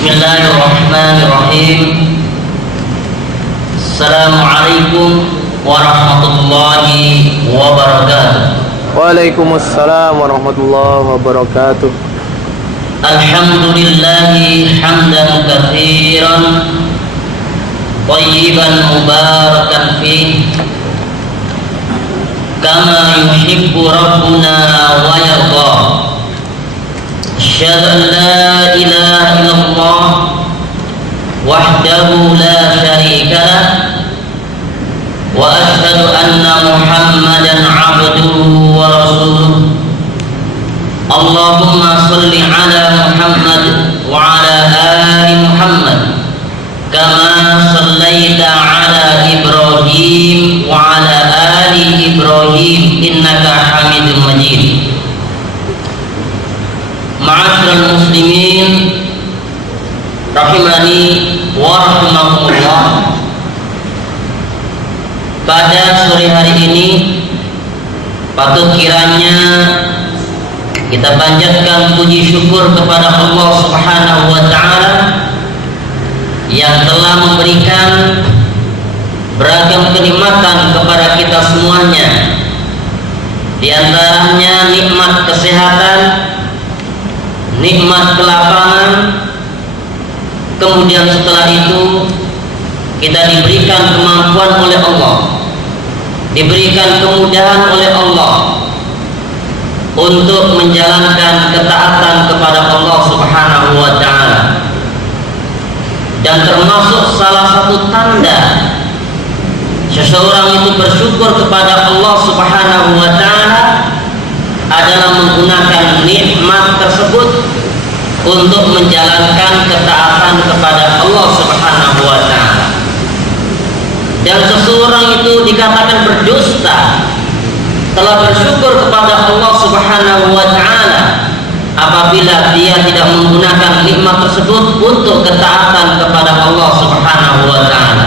Bismillahirrahmanirrahim. Assalamualaikum warahmatullahi wabarakatuh. Waalaikumsalam warahmatullahi wabarakatuh. Alhamdulillahi hamdan katsiran thayyiban mubarakan fih kama yuhibbu rabbuna wa yarda. Asyhadu an la ilaha illallah wahdahu la syarika lah wa asyhadu anna Muhammadan abduhu wa rasuluh. Allahumma salli ala Muhammad wa ala ali Muhammad kama sallaita ala Ibrahim wa ala ali Ibrahim innaka Hamidum Majid. Ma'asyiral muslimin rahimani wa rahimakumullah. Pada sore hari ini patut kiranya kita panjatkan puji syukur kepada Allah Subhanahu wa taala yang telah memberikan beragam kenikmatan kepada kita semuanya. Di antaranya nikmat kesehatan, nikmat kelapangan, kemudian setelah itu kita diberikan kemampuan oleh Allah, diberikan kemudahan oleh Allah untuk menjalankan ketaatan kepada Allah Subhanahu wa taala. Dan termasuk salah satu tanda seseorang itu bersyukur kepada Allah Subhanahu wa taala adalah menggunakan nikmat tersebut untuk menjalankan ketaatan kepada Allah Subhanahu wa taala. Dan seseorang itu dikatakan berdusta telah bersyukur kepada Allah Subhanahu wa taala apabila dia tidak menggunakan nikmat tersebut untuk ketaatan kepada Allah Subhanahu wa taala.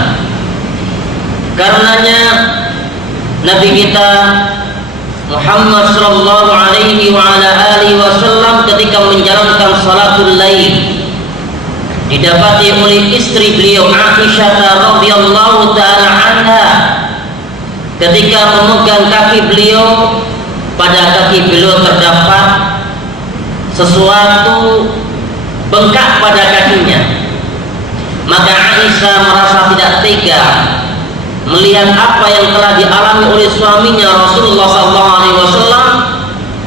Karenanya Nabi kita Muhammad sallallahu alaihi wa ala alihi wasallam ketika menjalankan salatul lail didapati oleh istri beliau Aisyah radhiyallahu taala anha. Ketika memegang kaki beliau, pada kaki beliau terdapat sesuatu bengkak pada kakinya. Maka Aisyah merasa tidak tega melihat apa yang telah dialami oleh suaminya Rasulullah SAW.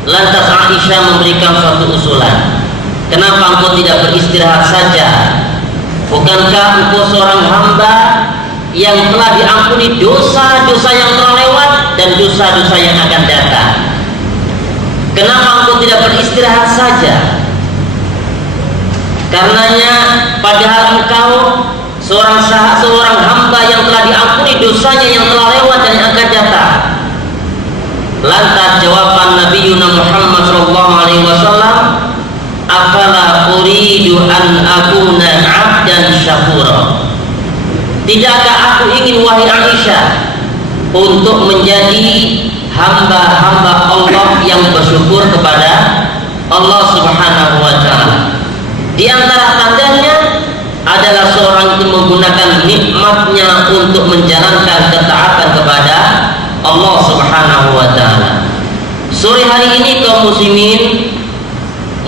Lantas Aisyah memberikan suatu usulan. Kenapa engkau tidak beristirahat saja? Bukankah engkau seorang hamba yang telah diampuni dosa-dosa yang telah lewat dan dosa-dosa yang akan datang? Kenapa engkau tidak beristirahat saja? Karenanya padahal engkau seorang hamba yang telah diampuni dosanya yang telah lewat dan yang akan datang. Lantas jawaban Nabi Muhammad SAW, afala uridu an akuna abdan syakura. Tidakkah aku ingin wahai Aisyah untuk menjadi hamba-hamba Allah yang bersyukur kepada Allah Subhanahu wa taala. Di antara tandanya adalah seorang itu menggunakan nikmatnya untuk menjalankan ketaatan kepada Allah Subhanahu wa taala. Sore hari ini kaum muslimin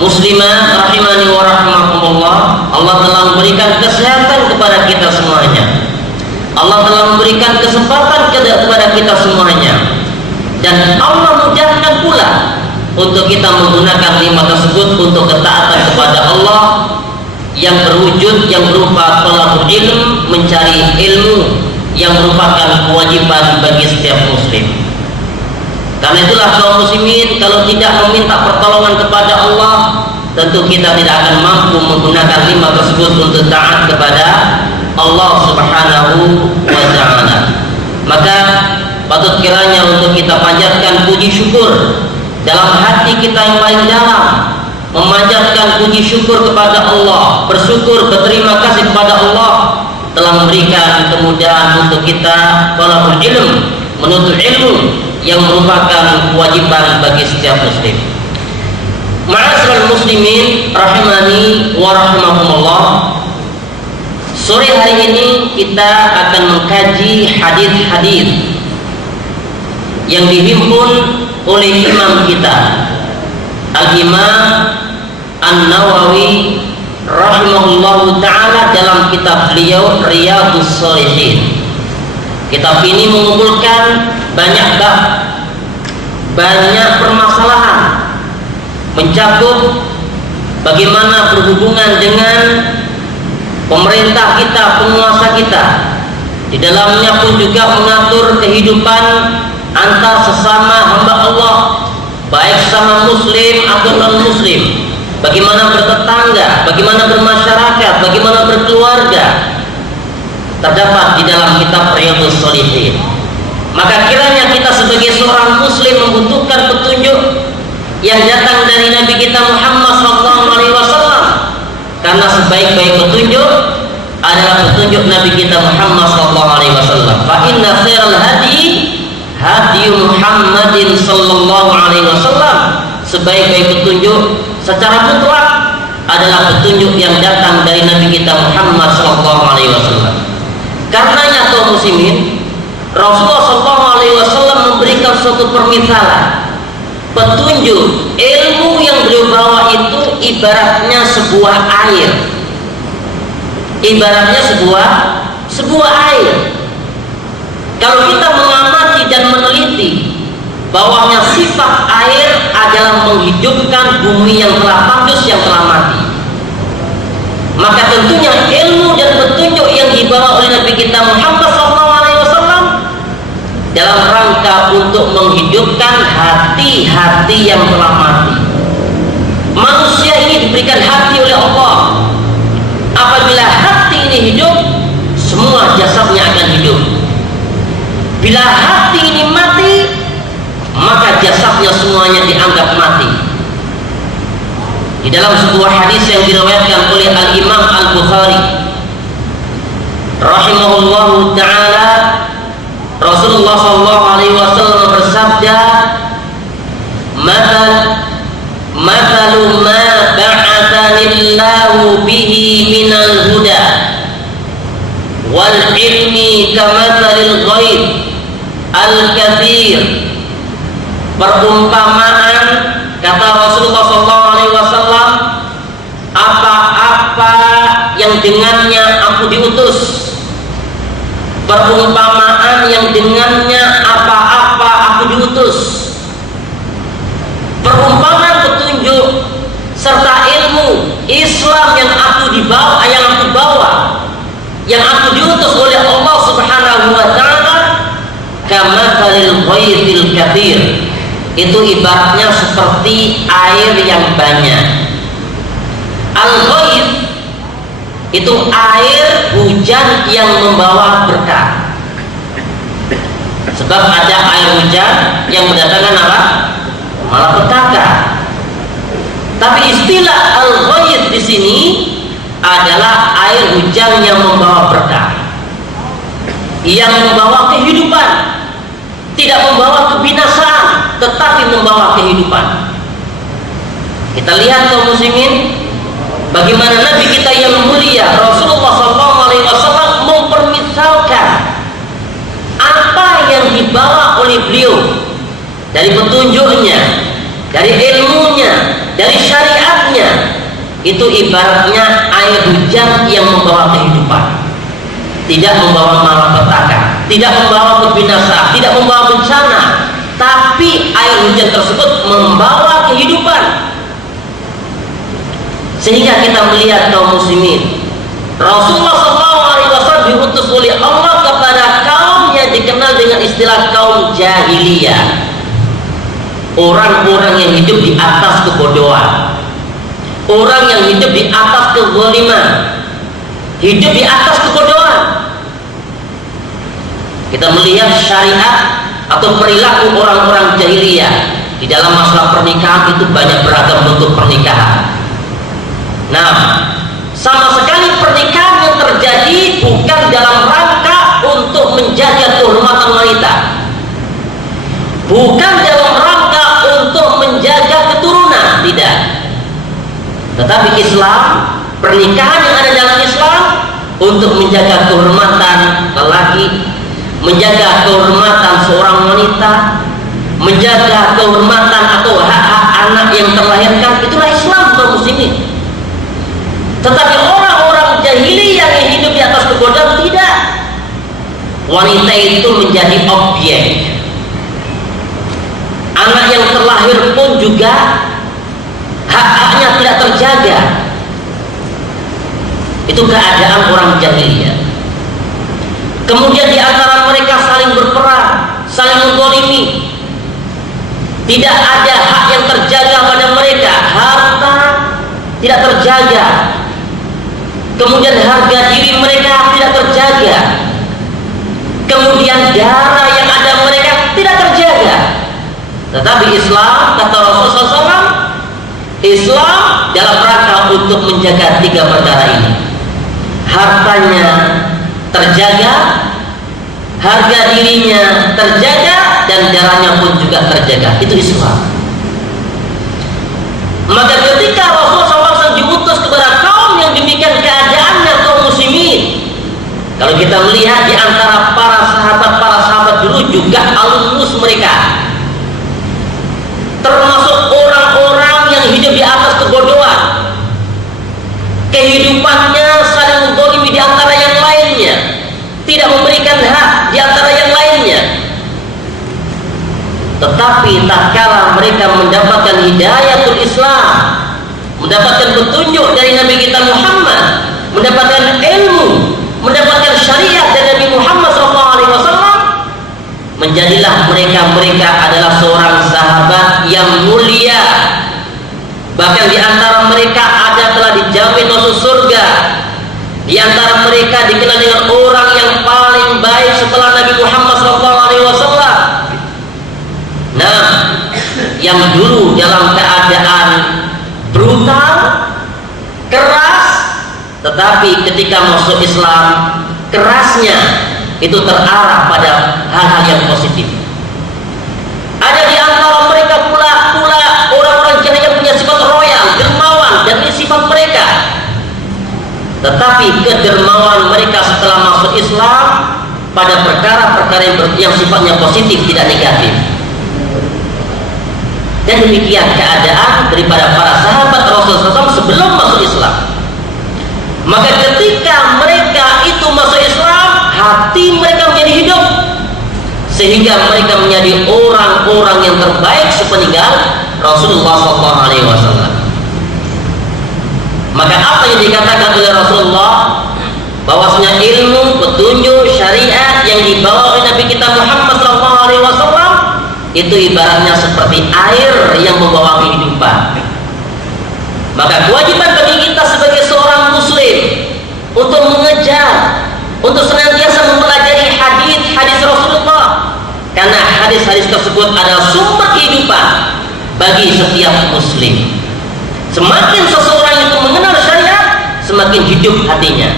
muslimah rahimani wa rahimakumullah, Allah telah memberikan kesehatan kepada kita semuanya. Allah telah memberikan kesempatan kepada kita semuanya. Dan Allah mudahkan pula untuk kita menggunakan nikmat tersebut untuk ketaatan kepada Allah yang berwujud, yang berupa thalabul ilm, mencari ilmu yang merupakan kewajiban bagi setiap muslim. Karena itulah kaum muslimin, kalau tidak meminta pertolongan kepada Allah, tentu kita tidak akan mampu menggunakan nikmat tersebut untuk taat kepada Allah Subhanahu wa taala. Maka patut kiranya untuk kita panjatkan puji syukur dalam hati kita yang paling dalam, memanjatkan puji syukur kepada Allah, bersyukur, berterima kasih kepada Allah telah memberikan kemudahan untuk kita thalabul ilm, menuntut ilmu yang merupakan kewajiban bagi setiap muslim. Ma'asyiral muslimin rahimani wa rahimakumullah, sore hari ini kita akan mengkaji hadis-hadis yang dihimpun oleh imam kita Al-Imam An-Nawawi rahimahullahu ta'ala dalam kitab beliau Riyadhus Shalihin. Kitab ini mengumpulkan banyak bab, banyak permasalahan, mencakup bagaimana berhubungan dengan pemerintah kita, penguasa kita. Di dalamnya pun juga mengatur kehidupan antar sesama hamba Allah, baik sama muslim atau non muslim, bagaimana bertetangga, bagaimana bermasyarakat, bagaimana berkeluarga, terdapat di dalam kitab Riyadhus Shalihin. Maka kiranya kita sebagai seorang muslim membutuhkan petunjuk yang datang dari Nabi kita Muhammad SAW, karena sebaik-baik petunjuk adalah petunjuk Nabi kita Muhammad SAW. Fa inna khairal hadi hadi Muhammadin sallallahu alaihi wasallam. Sebaik-baik petunjuk secara mutlak adalah petunjuk yang datang dari Nabi kita Muhammad sallallahu alaihi wasallam. Karenanya kaum muslimin, Rasulullah sallallahu alaihi wasallam memberikan suatu permisalan. Petunjuk ilmu yang beliau bawa itu ibaratnya sebuah air. Ibaratnya sebuah air. Kalau kita mengamati dan meneliti bahwanya sifat air adalah menghidupkan bumi yang telah tandus, yang telah mati, maka tentunya ilmu dan petunjuk yang dibawa oleh Nabi kita Muhammad SAW dalam rangka untuk menghidupkan hati-hati yang telah mati. Manusia ini diberikan hati oleh Allah. Apabila hati ini hidup, semua jasadnya akan hidup. Bila hati ini mati, maka jasadnya semuanya dianggap mati. Di dalam sebuah hadis yang diriwayatkan oleh Al-Imam Al-Bukhari rahimahullahu ta'ala, Rasulullah sallallahu alaihi wasallam bersabda, "Mathalu ma ba'athanillahu bihi minal huda wal ilmi kamathalil ghaib al-kathir." Perumpamaan, kata Rasulullah SAW, apa-apa yang dengannya aku diutus. Perumpamaan yang dengannya apa-apa aku diutus. Perumpamaan, petunjuk serta ilmu Islam yang aku dibawa, yang aku diutus oleh Allah Subhanahu wa ta'ala, kamathalil ghaithil kathir. Itu ibaratnya seperti air yang banyak. Al-ghaith itu air hujan yang membawa berkah. Sebab ada air hujan yang mendatangkan apa? Malapetaka. Tapi istilah al-ghaith di sini adalah air hujan yang membawa berkah, yang membawa kehidupan, tidak membawa kebinasaan, tetapi membawa kehidupan. Kita lihat kaum muslimin, bagaimana Nabi kita yang mulia Rasulullah SAW mempermisalkan apa yang dibawa oleh beliau dari petunjuknya, dari ilmunya, dari syariatnya. Itu ibaratnya air hujan yang membawa kehidupan, tidak membawa malapetaka, tidak membawa kebinasaan, tidak membawa bencana, tapi air hujan tersebut membawa kehidupan. Sehingga kita melihat kaum muslimin, Rasulullah SAW diutus oleh Allah kepada kaum yang dikenal dengan istilah kaum jahiliyah, orang-orang yang hidup di atas kebodohan, orang yang hidup di atas kezaliman, hidup di atas kebodohan. Kita melihat syariat atau perilaku orang-orang jahiliyah di dalam masalah pernikahan itu banyak beragam bentuk pernikahan. Nah, sama sekali pernikahan yang terjadi bukan dalam rangka untuk menjaga kehormatan wanita, bukan dalam rangka untuk menjaga keturunan, tidak. Tetapi Islam pernikahan yang ada dalam Islam untuk menjaga kehormatan lelaki, menjaga kehormatan seorang wanita, menjaga kehormatan atau hak-hak anak yang terlahirkan. Itulah Islam kaum muslimin. Tetapi orang-orang jahiliyah yang hidup di atas pergodaan, tidak. Wanita itu menjadi objek. Anak yang terlahir pun juga hak-haknya tidak terjaga. Itu keadaan orang jahiliyah. Kemudian di antara mereka saling berperang, saling menzalimi. Tidak ada hak yang terjaga pada mereka. Harta tidak terjaga. Kemudian harga diri mereka tidak terjaga. Kemudian darah yang ada mereka tidak terjaga. Tetapi Islam, kata Rasulullah SAW, Islam dalam rangka untuk menjaga tiga perkara ini. Hartanya terjaga, harga dirinya terjaga, dan darahnya pun juga terjaga. Itu Islam. Maka ketika Rasulullah SAW diutus kepada kaum yang demikian keadaannya, kaum muslimin, kalau kita melihat di antara para sahabat dulu juga alumnus mereka, termasuk orang-orang yang hidup di atas kebodohan, kehidupannya saling menzalimi di antara yang lainnya, tidak memberikan hak di antara yang lainnya. Tetapi tatkala mereka mendapatkan hidayatul Islam, mendapatkan petunjuk dari Nabi kita Muhammad, mendapatkan ilmu, mendapatkan syariat dari Nabi Muhammad SAW, menjadilah mereka adalah seorang sahabat yang mulia. Bahkan di antara mereka ada telah dijamin masuk surga. Di antara mereka dikenal dengan orang yang paling baik setelah Nabi Muhammad SAW. Nah, yang dulu dalam keadaan brutal, keras, tetapi ketika masuk Islam, kerasnya itu terarah pada hal-hal yang positif. Ada di antara mereka pula orang-orang yang punya sifat royal, dermawan, dan ini sifat mereka. Tetapi kedermawan mereka setelah masuk Islam pada perkara-perkara yang sifatnya positif, tidak negatif. Dan demikian keadaan daripada para sahabat Rasulullah SAW sebelum masuk Islam. Maka ketika mereka itu masuk Islam, hati mereka menjadi hidup, sehingga mereka menjadi orang-orang yang terbaik sepeninggal Rasulullah SAW. Maka apa yang dikatakan oleh Rasulullah, bahwasanya ilmu, petunjuk, syariat yang dibawa oleh Nabi kita Muhammad SAW itu ibaratnya seperti air yang membawa kehidupan. Maka kewajiban bagi kita sebagai seorang muslim untuk mengejar, untuk senantiasa mempelajari hadis-hadis Rasulullah, karena hadis-hadis tersebut adalah sumber kehidupan bagi setiap muslim. Semakin seseorang itu mengenal syariat, semakin hidup hatinya.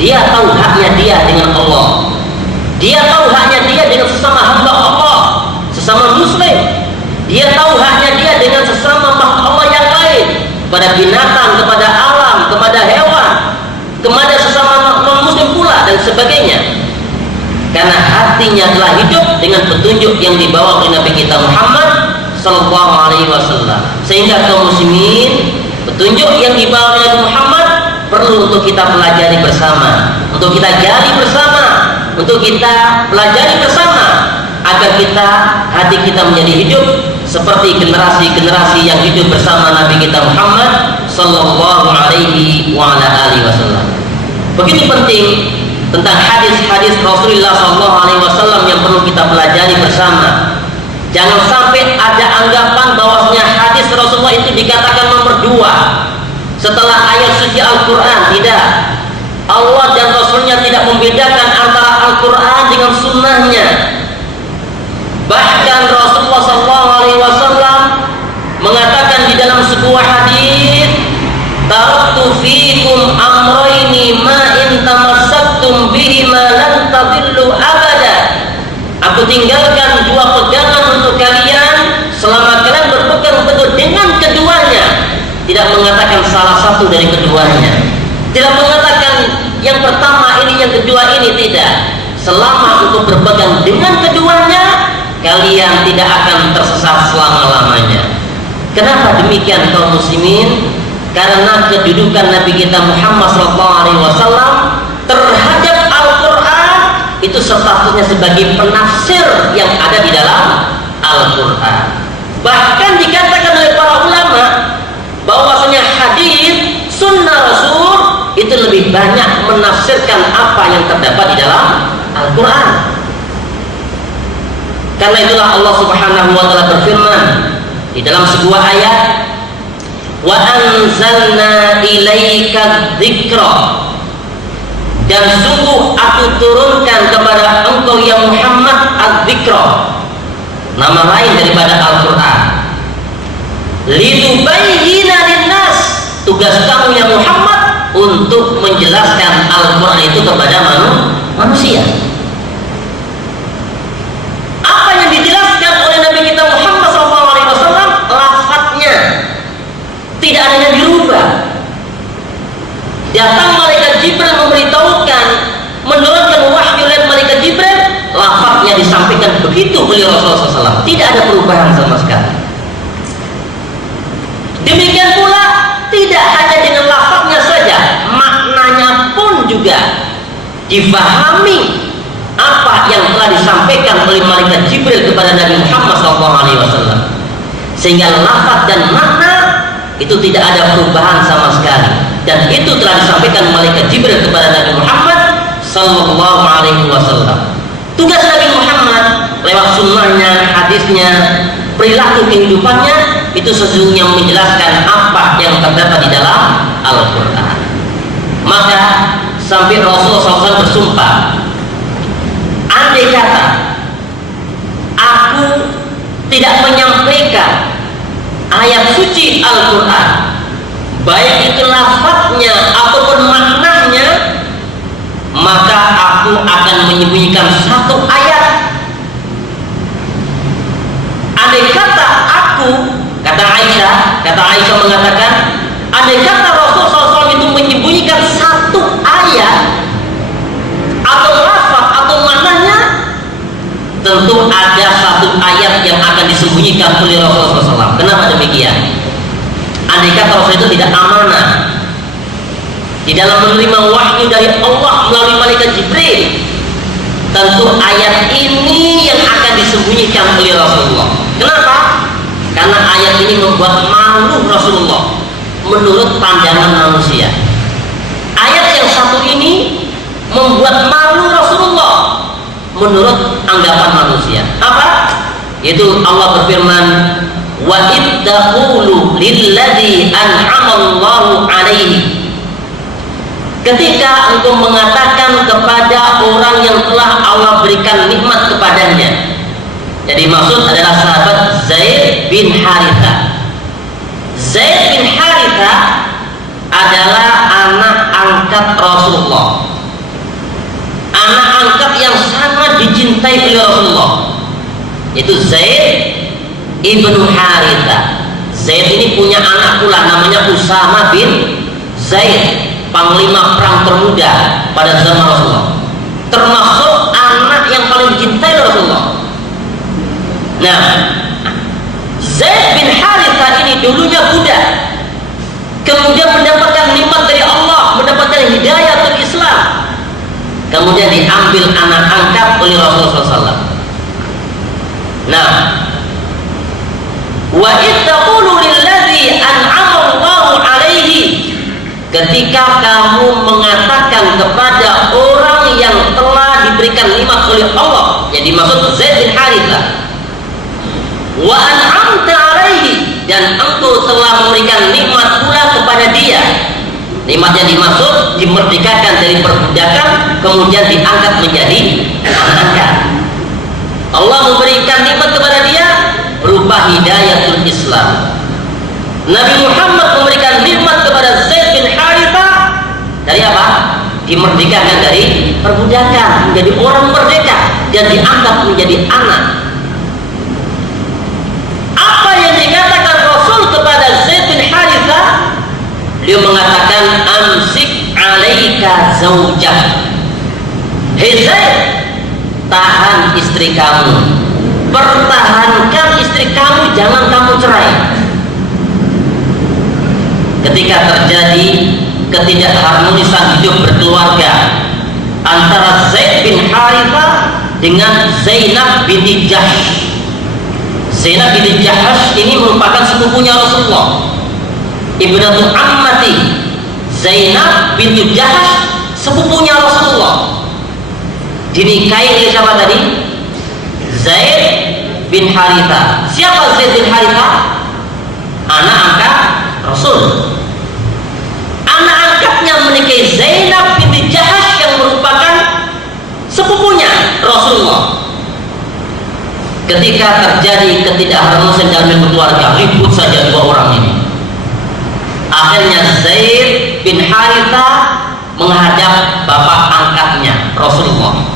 Dia tahu haknya dia dengan Allah, dia tahu haknya dia dengan sesama hamba Allah, sesama muslim. Dia tahu haknya dia dengan sesama makhluk Allah yang lain, kepada binatang, kepada alam, kepada hewan, kepada sesama non-muslim pula, dan sebagainya. Karena hatinya telah hidup dengan petunjuk yang dibawa oleh Nabi kita Muhammad SAW. Sehingga kaum muslimin, petunjuk yang dibawa oleh Nabi Muhammad perlu untuk kita pelajari bersama, untuk kita gali bersama, untuk kita pelajari bersama, agar hati kita menjadi hidup seperti generasi-generasi yang hidup bersama Nabi kita Muhammad sallallahu alaihi wa ala alihi wasallam. Begitu penting tentang hadis-hadis Rasulullah sallallahu alaihi wasallam yang perlu kita pelajari bersama. Jangan sampai ada anggapan bahwasanya hadis Rasulullah itu dikatakan nomor 2 setelah ayat suci Al-Quran. Tidak. Allah dan Rasulnya tidak membedakan antara Al-Quran dengan sunnahnya. Bahkan Rasulullah SAW mengatakan di dalam sebuah hadis, "Taraktu fikum amrayni ma in tamassaktum bihima lan tadillu abada." Aku tinggalkan 2 pegangan untuk kalian selama kalian berpegang teguh dengan keduanya. Tidak mengatakan salah satu dari keduanya. Tidak mengatakan yang pertama ini, yang kedua ini, tidak. Selama engkau berpegang dengan keduanya, kalian tidak akan tersesat selama-lamanya. Kenapa demikian kaum muslimin? Karena kedudukan Nabi kita Muhammad SAW terhadap Al-Quran itu statusnya sebagai penafsir yang ada di dalam Al-Quran. Bahkan dikatakan oleh para ulama bahwasanya hadis sunnah Rasul itu lebih banyak menafsirkan apa yang terdapat di dalam Al-Quran. Karena itulah Allah Subhanahu wa taala berfirman di dalam sebuah ayat, wa anzalna ilaika dzikra, dan sungguh aku turunkan kepada engkau ya Muhammad ad-dzikra, nama lain daripada Al-Quran, litubayyina linnas, tugas kamu ya Muhammad untuk menjelaskan Al-Quran itu kepada manusia. Apa yang dijelaskan oleh Nabi kita Muhammad SAW? Lafadznya tidak ada yang dirubah. Datang malaikat Jibril memberitahukan, menurunkan wahyu oleh malaikat Jibril, lafadznya disampaikan begitu oleh Rasulullah SAW. Tidak ada perubahan sama sekali. Demikian pula tidak hanya dengan lafadznya saja, maknanya pun juga difahami apa yang telah disampaikan oleh malaikat Jibril kepada Nabi Muhammad SAW, sehingga lafaz dan makna itu tidak ada perubahan sama sekali, dan itu telah disampaikan malaikat Jibril kepada Nabi Muhammad SAW. Tugas Nabi Muhammad lewat sunnahnya, hadisnya, perilaku kehidupannya itu sesungguhnya menjelaskan apa yang terdapat di dalam Al-Quran. Maka sampai Rasulullah SAW bersumpah, andai kata aku tidak menyampaikan ayat suci Al-Quran, baik itu lafadznya ataupun maknanya, maka aku akan menyembunyikan satu ayat. Andai kata aku, kata Aisyah mengatakan, andai kata Rasulullah SAW itu menyembunyikan satu ayat atau lafaz atau maknanya, tentu ada satu ayat yang akan disembunyikan oleh Rasulullah SAW. Kenapa demikian? Andai kata Rasul itu tidak amanah di dalam menerima wahyu dari Allah melalui malaikat Jibril, tentu ayat ini yang akan disembunyikan oleh Rasulullah. Kenapa? Karena ayat ini membuat malu Rasulullah menurut pandangan manusia. Ayat yang satu ini membuat malu Rasulullah menurut anggapan manusia. Apa? Yaitu Allah berfirman, wa iddaqulu lilladzi an'amallahu alaihi, ketika engkau mengatakan kepada orang yang telah Allah berikan nikmat kepadanya. Jadi maksud adalah sahabat Zaid bin Haritha. Zaid bin Haritha adalah anak angkat Rasulullah, anak angkat yang sangat dicintai oleh Rasulullah, yaitu Zaid ibnu Haritha. Zaid ini punya anak pula namanya Usama bin Zaid, panglima perang termuda pada zaman Rasulullah, termasuk anak yang paling dicintai Rasulullah. Nah, Zaid bin Haritha ini dulunya budak, kemudian mendapatkan nikmat dari Allah, mendapatkan hidayatul Islam, kemudian diambil anak angkat oleh Rasulullah SAW. Nah, wa ittaqulu lilladzi an'ama Allahu alaihi, ketika kamu mengatakan kepada orang yang telah diberikan nikmat oleh Allah, yang dimaksud Zaid bin Haritha, wa an'amta alaihi, dan engkau telah memberikan nikmat pula kepada dia. Nikmat yang dimaksud dimerdekakan dari perbudakan, kemudian diangkat menjadi anak angkat. Allah memberikan nikmat kepada dia berupa hidayatul Islam. Nabi Muhammad memberikan nikmat kepada Zaid bin Haritha dari apa? Dimerdekakan dari perbudakan, menjadi orang merdeka, dan diangkat menjadi anak. Apa yang dikatakan Rasul kepada Zaid bin Haritha? Beliau mengatakan, amsik alaika zaujah. Hei Zaid, tahan istri kamu, pertahankan istri kamu, jangan kamu cerai. Ketika terjadi ketidakharmonisan hidup berkeluarga antara Zaid bin Harithah dengan Zainab binti Jahsh. Zainab binti Jahsh ini merupakan sepupunya Rasulullah, ibnatu ammati. Zainab binti Jahsh sepupunya Rasulullah, dinikahi oleh siapa tadi? Zaid bin Harithah. Siapa Zaid bin Harithah? Anak angkat Rasul. Anak angkatnya menikahi Zainab binti Jahsh yang merupakan sepupunya Rasulullah. Ketika terjadi ketidakharmonisan dalam keluarga, ribut saja dua orang ini. Akhirnya Zaid bin Harithah menghadap bapak angkatnya Rasulullah,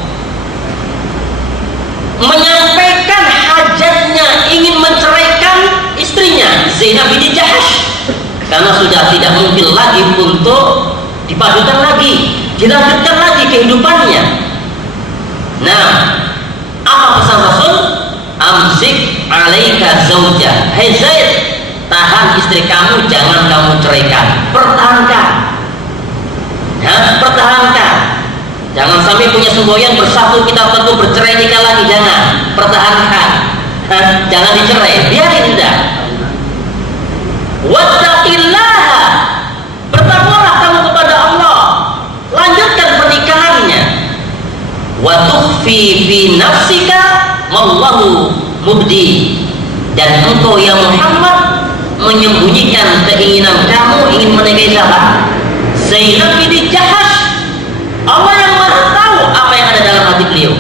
menyampaikan hajatnya, ingin menceraikan istrinya Zainab binti Jahsh, karena sudah tidak mungkin lagi untuk dipadukan lagi, dilanjutkan lagi kehidupannya. Nah, apa pesan Rasul? Amsik alaika zaujah. Hei Zaid, tahan istri kamu, jangan kamu ceraikan, pertahankan. Ya, pertahankan. Jangan sampai punya semboyan bersatu kita tentu bercerai nikah lagi, jangan. Pertahankan. Jangan dicerai, biarin dah. Wattaqillaha, bertakwalah kamu kepada Allah, lanjutkan pernikahannya. Wa tukhfi fi nafsika wallahu mubdi, dan engkau ya Muhammad menyembunyikan keinginan kamu ingin menikahi siapa? Zainab binti Jahsh. Allah yang Maha tahu apa yang ada dalam hati beliau.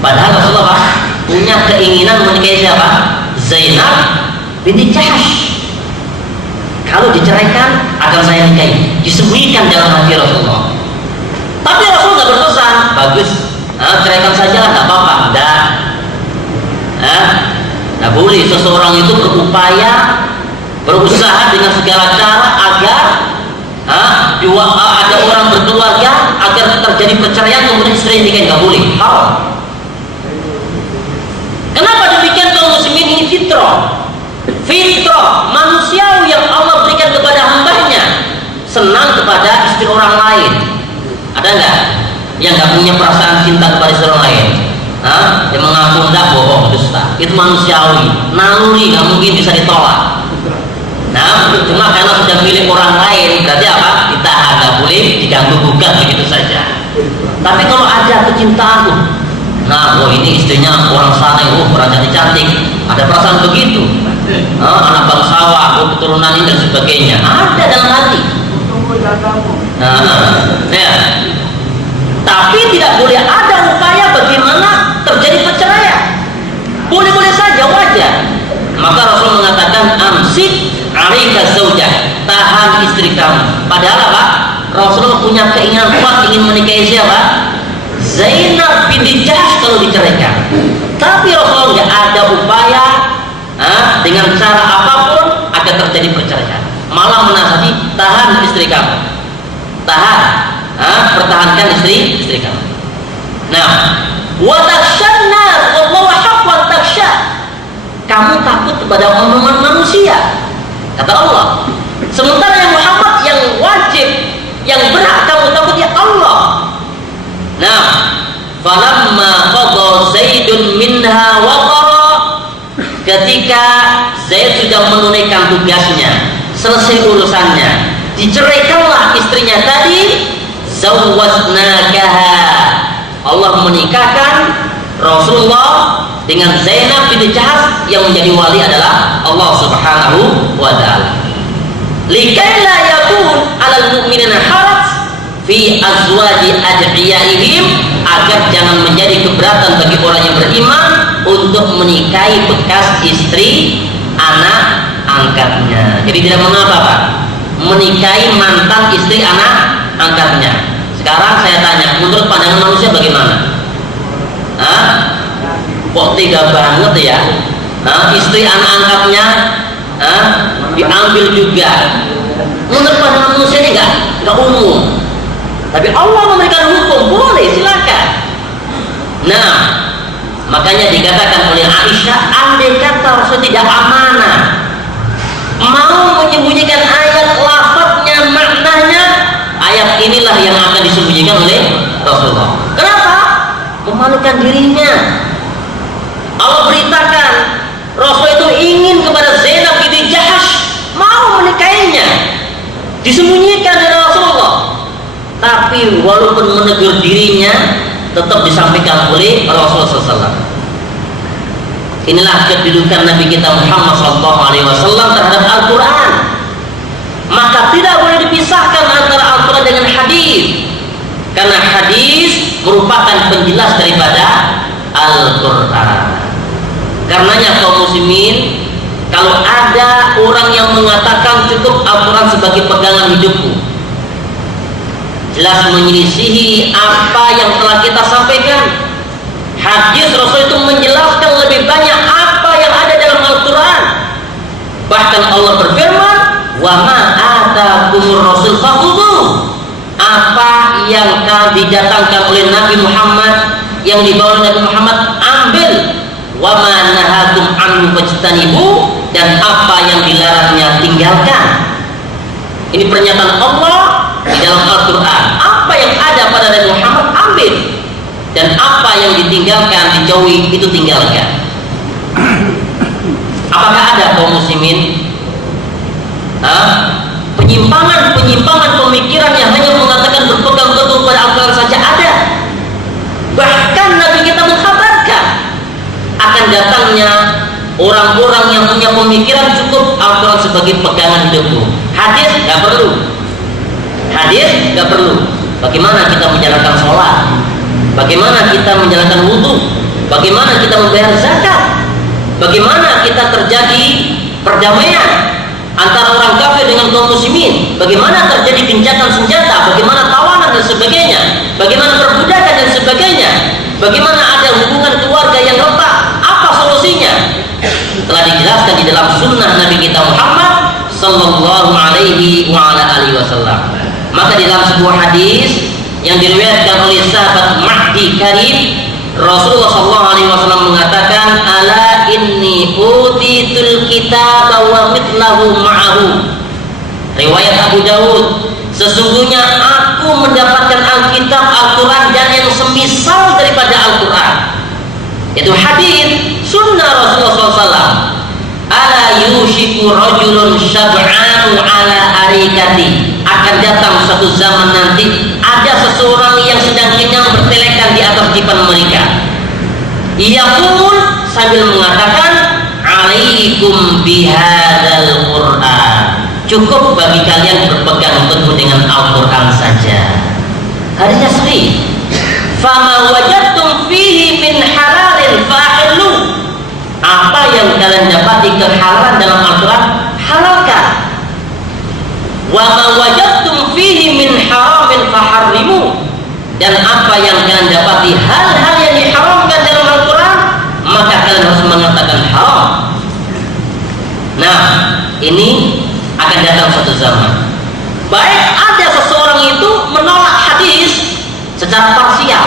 Padahal Rasulullah punya keinginan menikahi siapa? Zainab binti Jahsh. Kalau diceraikan akan saya nikahi, disembunyikan dalam hati Rasulullah. Tapi Rasul nggak berpesan, bagus, ceraikan saja lah, nggak apa-apa. Nggak boleh seseorang itu berupaya, berusaha dengan segala cara agar ada orang berkeluarga, agar terjadi perceraian kemudian istri nikahi, nggak boleh, haram. Kenapa demikian? Kaum muslimin ini fitrah manusiawi yang Allah berikan kepada hambanya, senang kepada istri orang lain. Ada nggak yang nggak punya perasaan cinta kepada istri orang lain? Yang mengaku enggak, bohong, dusta. Itu manusiawi, naluri, nggak mungkin bisa ditolak. Nah, cuma karena sudah milik orang lain, berarti apa? Ditahan, nggak boleh diganggu gugat begitu saja. Tapi kalau ada kecintaan, ini istrinya orang sana, orang cantik, ada perasaan begitu. Anak bangsawan, keturunan ini dan sebagainya, ada dalam hati. Ya. Tapi tidak boleh ada upaya bagaimana terjadi perceraian. Boleh-boleh saja, wajar. Maka Rasul mengatakan amsik alaika zaujah, tahan istri kamu. Padahal apa? Rasulullah punya keinginan kuat ingin menikahi siapa? Zainab binti Jahsh kalau diceraikan. Tapi Rasulullah nggak ada upaya dengan cara apapun agar terjadi perceraian. Malah menasihati, tahan istri kamu, tahan, pertahankan istri kamu. Nah, wa takshanna wallahu haqqan taksha, kamu takut kepada omongan manusia, kata Allah. Sementara yang Muhammad yang wajib, yang berhak kamu takut ya Allah. Nah, falamma qada Zaidun minha waqara, ketika Zaid sudah menunaikan tugasnya, selesai urusannya, diceraikanlah istrinya tadi. Zawwajnakaha, Allah menikahkan Rasulullah dengan Zainab binti Jahsh, yang menjadi wali adalah Allah Subhanahu wa ta'ala. Likai la yakun 'alal mu'minina haraj fi azwaji ad'iyaihim, agar jangan menjadi keberatan bagi orang yang beriman untuk menikahi bekas istri anak angkatnya. Jadi tidak mengapa, Pak, menikahi mantan istri anak angkatnya. Sekarang saya tanya, menurut pandangan manusia bagaimana? Kok tega banget ya? Istri anak angkatnya diambil juga, Menurut pandangan manusia ini nggak umum. Tapi Allah memberikan hukum, boleh, silakan. Nah, makanya dikatakan oleh Aisyah, andai kata Rasul tidak amanah, mau menyembunyikan ayat lafadznya, maknanya, ayat inilah yang akan disembunyikan oleh Rasulullah. Kenapa? Memalukan dirinya. Allah beritakan Rasul itu ingin kepada Zainab binti Jahash, mau menikahinya, disembunyikan dari Rasulullah. Tapi walaupun menegur dirinya, tetap disampaikan oleh Rasulullah SAW. Inilah kedudukan Nabi kita Muhammad SAW terhadap Al-Quran. Maka tidak boleh dipisahkan antara Al-Quran dengan hadis, karena hadis merupakan penjelas daripada Al-Quran. Karenanya kaum muslimin, kalau ada orang yang mengatakan cukup Al-Quran sebagai pegangan hidupku, jelas menyelisihi apa yang telah kita sampaikan. Hadis Rasul itu menjelaskan lebih banyak apa yang ada dalam Al-Quran. Bahkan Allah berfirman, wa ma atakumur rasul fakhudhuh. Apa yang didatangkan oleh Nabi Muhammad, yang dibawa oleh Nabi Muhammad, ambil. Wa ma nahakum anhu fajtanibu. Dan apa yang dilarangnya, tinggalkan. Ini pernyataan Allah di dalam Al-Quran. Apa yang ada pada Nabi Muhammad, ambil. Dan apa yang ditinggalkan, dijauhi, itu tinggalkan. Apakah ada kaum muslimin penyimpangan pemikiran yang hanya mengatakan berpegang teguh pada Al-Quran saja? Ada. Bahkan Nabi kita mengkhabarkan akan datangnya orang-orang yang punya pemikiran cukup Al-Quran sebagai pegangan hidupku. Hadis nggak perlu. Hadis nggak perlu. Bagaimana kita menjalankan sholat? Bagaimana kita menjalankan wudhu? Bagaimana kita membayar zakat? Bagaimana kita terjadi perdamaian antara orang kafir dengan kaum muslimin? Bagaimana terjadi gencatan senjata? Bagaimana tawanan dan sebagainya? Bagaimana perbudakan dan sebagainya? Bagaimana ada hubungan keluarga yang retak? Apa solusinya? Telah dijelaskan di dalam sunnah Nabi kita Muhammad Sallallahu Alaihi Wasallam. Maka di dalam sebuah hadis yang diriwayatkan oleh sahabat Mahdi Karim, Rasulullah SAW mengatakan, ala inni utitul kitaba wa mithlahu ma'ahu. Riwayat Abu Dawud, sesungguhnya aku mendapatkan Alkitab, Al-Quran, dan yang semisal daripada Al-Quran. Itu hadis sunnah Rasulullah SAW. Ala yushiku rajulun syab'anu ala arikati. Akan datang suatu zaman nanti, ada seseorang yang sedang kenyang bertelekan di atas dipan mereka. Yaqul, sambil mengatakan, alaikum bihadzal Qur'an. Cukup bagi kalian berpegang teguh dengan Al-Quran saja. Hadisnya sahih. Fama wajadtum fihi min halalin fa'illu. Apa yang kalian dapati kehalalan dalam Al-Quran, halalkan. Wa ma wajadtum fihi min haramin faharrimu. Dan apa yang kalian dapati hal-hal yang diharamkan dalam Al-Quran, maka kalian harus mengatakan haram. Nah, ini akan datang suatu zaman. Baik ada seseorang itu menolak hadis secara parsial,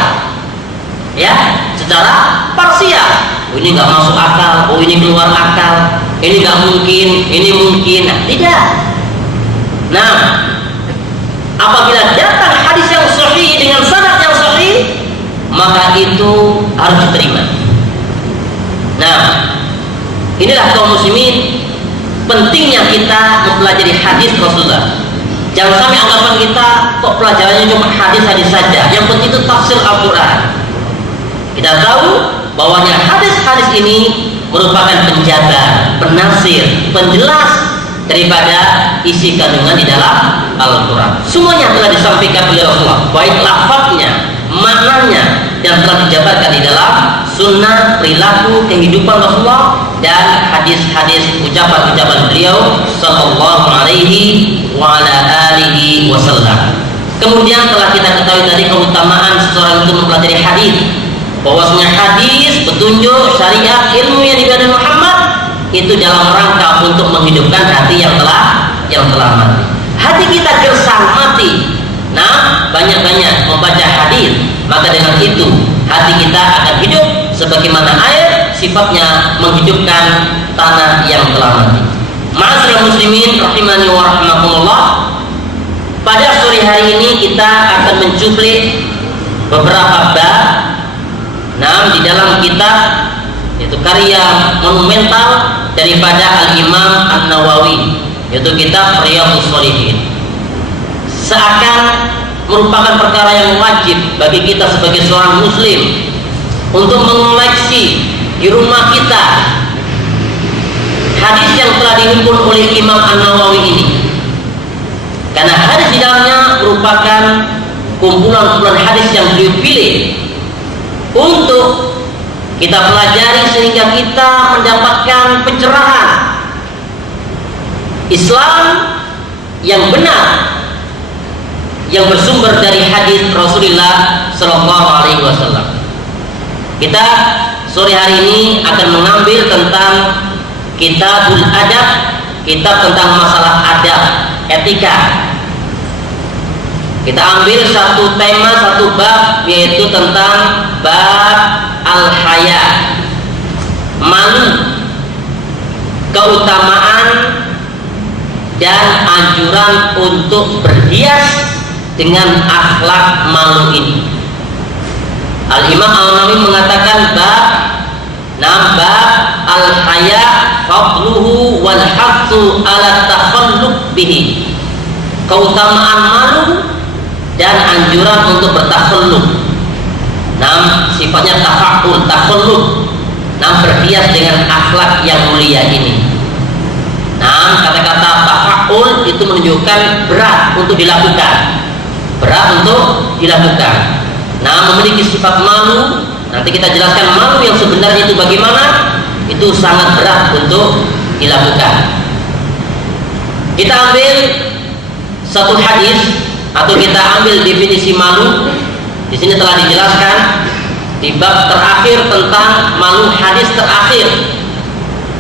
ya, secara parsial. Oh, ini nggak masuk akal, oh ini keluar akal, ini nggak mungkin, ini mungkin. Nah, tidak. Nah, apabila datang hadis yang sahih dengan sanad yang sahih, maka itu harus diterima. Nah, inilah kaum muslimin, pentingnya kita mempelajari hadis Rasulullah. Jangan sampai anggapan kita kok pelajarannya cuma hadis-hadis saja. Yang penting itu tafsir Al-Quran. Kita tahu bahwanya hadis-hadis ini merupakan penjaga, penafsir, penjelas daripada isi kandungan di dalam Al-Quran. Semuanya telah disampaikan oleh Rasulullah, baik lafadznya, maknanya, dan telah dijabarkan di dalam sunnah, perilaku, kehidupan Rasulullah, dan hadis-hadis ucapan-ucapan beliau sallallahu alaihi wa ala alihi wasallam. Kemudian telah kita ketahui tadi keutamaan seseorang itu mempelajari hadis, bahwasanya hadis, petunjuk, syariat, ilmu yang diberikan Muhammad itu dalam rangka untuk menghidupkan hati yang telah mati. mati. Nah, banyak-banyak membaca hadis, maka dengan itu hati kita akan hidup sebagaimana air sifatnya menghidupkan tanah yang telah mati. Ma'asyiral muslimin rahimani wa rahimakumullah. Pada sore hari ini kita akan mencuplik beberapa bab di dalam kitab, yaitu karya monumental daripada Al-Imam An-Nawawi, yaitu kitab Riyadhus Shalihin. Seakan merupakan perkara yang wajib bagi kita sebagai seorang muslim untuk mengoleksi di rumah kita hadis yang telah dihimpun oleh Imam An-Nawawi ini, karena hadis di dalamnya merupakan kumpulan-kumpulan hadis yang beliau pilih untuk kita pelajari sehingga kita mendapatkan pencerahan Islam yang benar, yang bersumber dari hadis Rasulullah Sallallahu Alaihi Wasallam. Kita sore hari ini akan mengambil tentang Kitabul Adab, kitab tentang masalah adab, etika. Kita ambil satu tema, satu bab, yaitu tentang bab al-haya, malu, keutamaan dan anjuran untuk berhias dengan akhlak malu ini. Al-Imam An-Nawawi mengatakan bab al-haya fadluhu wal haqqu ala takhalluq bihi, keutamaan malu dan anjuran untuk bertakhalluq. Sifatnya tafa'ul, takhalluq, berhias dengan akhlak yang mulia ini. Kata-kata tafa'ul itu menunjukkan berat untuk dilakukan. Memiliki sifat malu. Nanti kita jelaskan malu yang sebenarnya itu bagaimana. Itu sangat berat untuk dilakukan. Kita ambil satu hadis atau kita ambil definisi malu. Di sini telah dijelaskan di bab terakhir tentang malu, hadis terakhir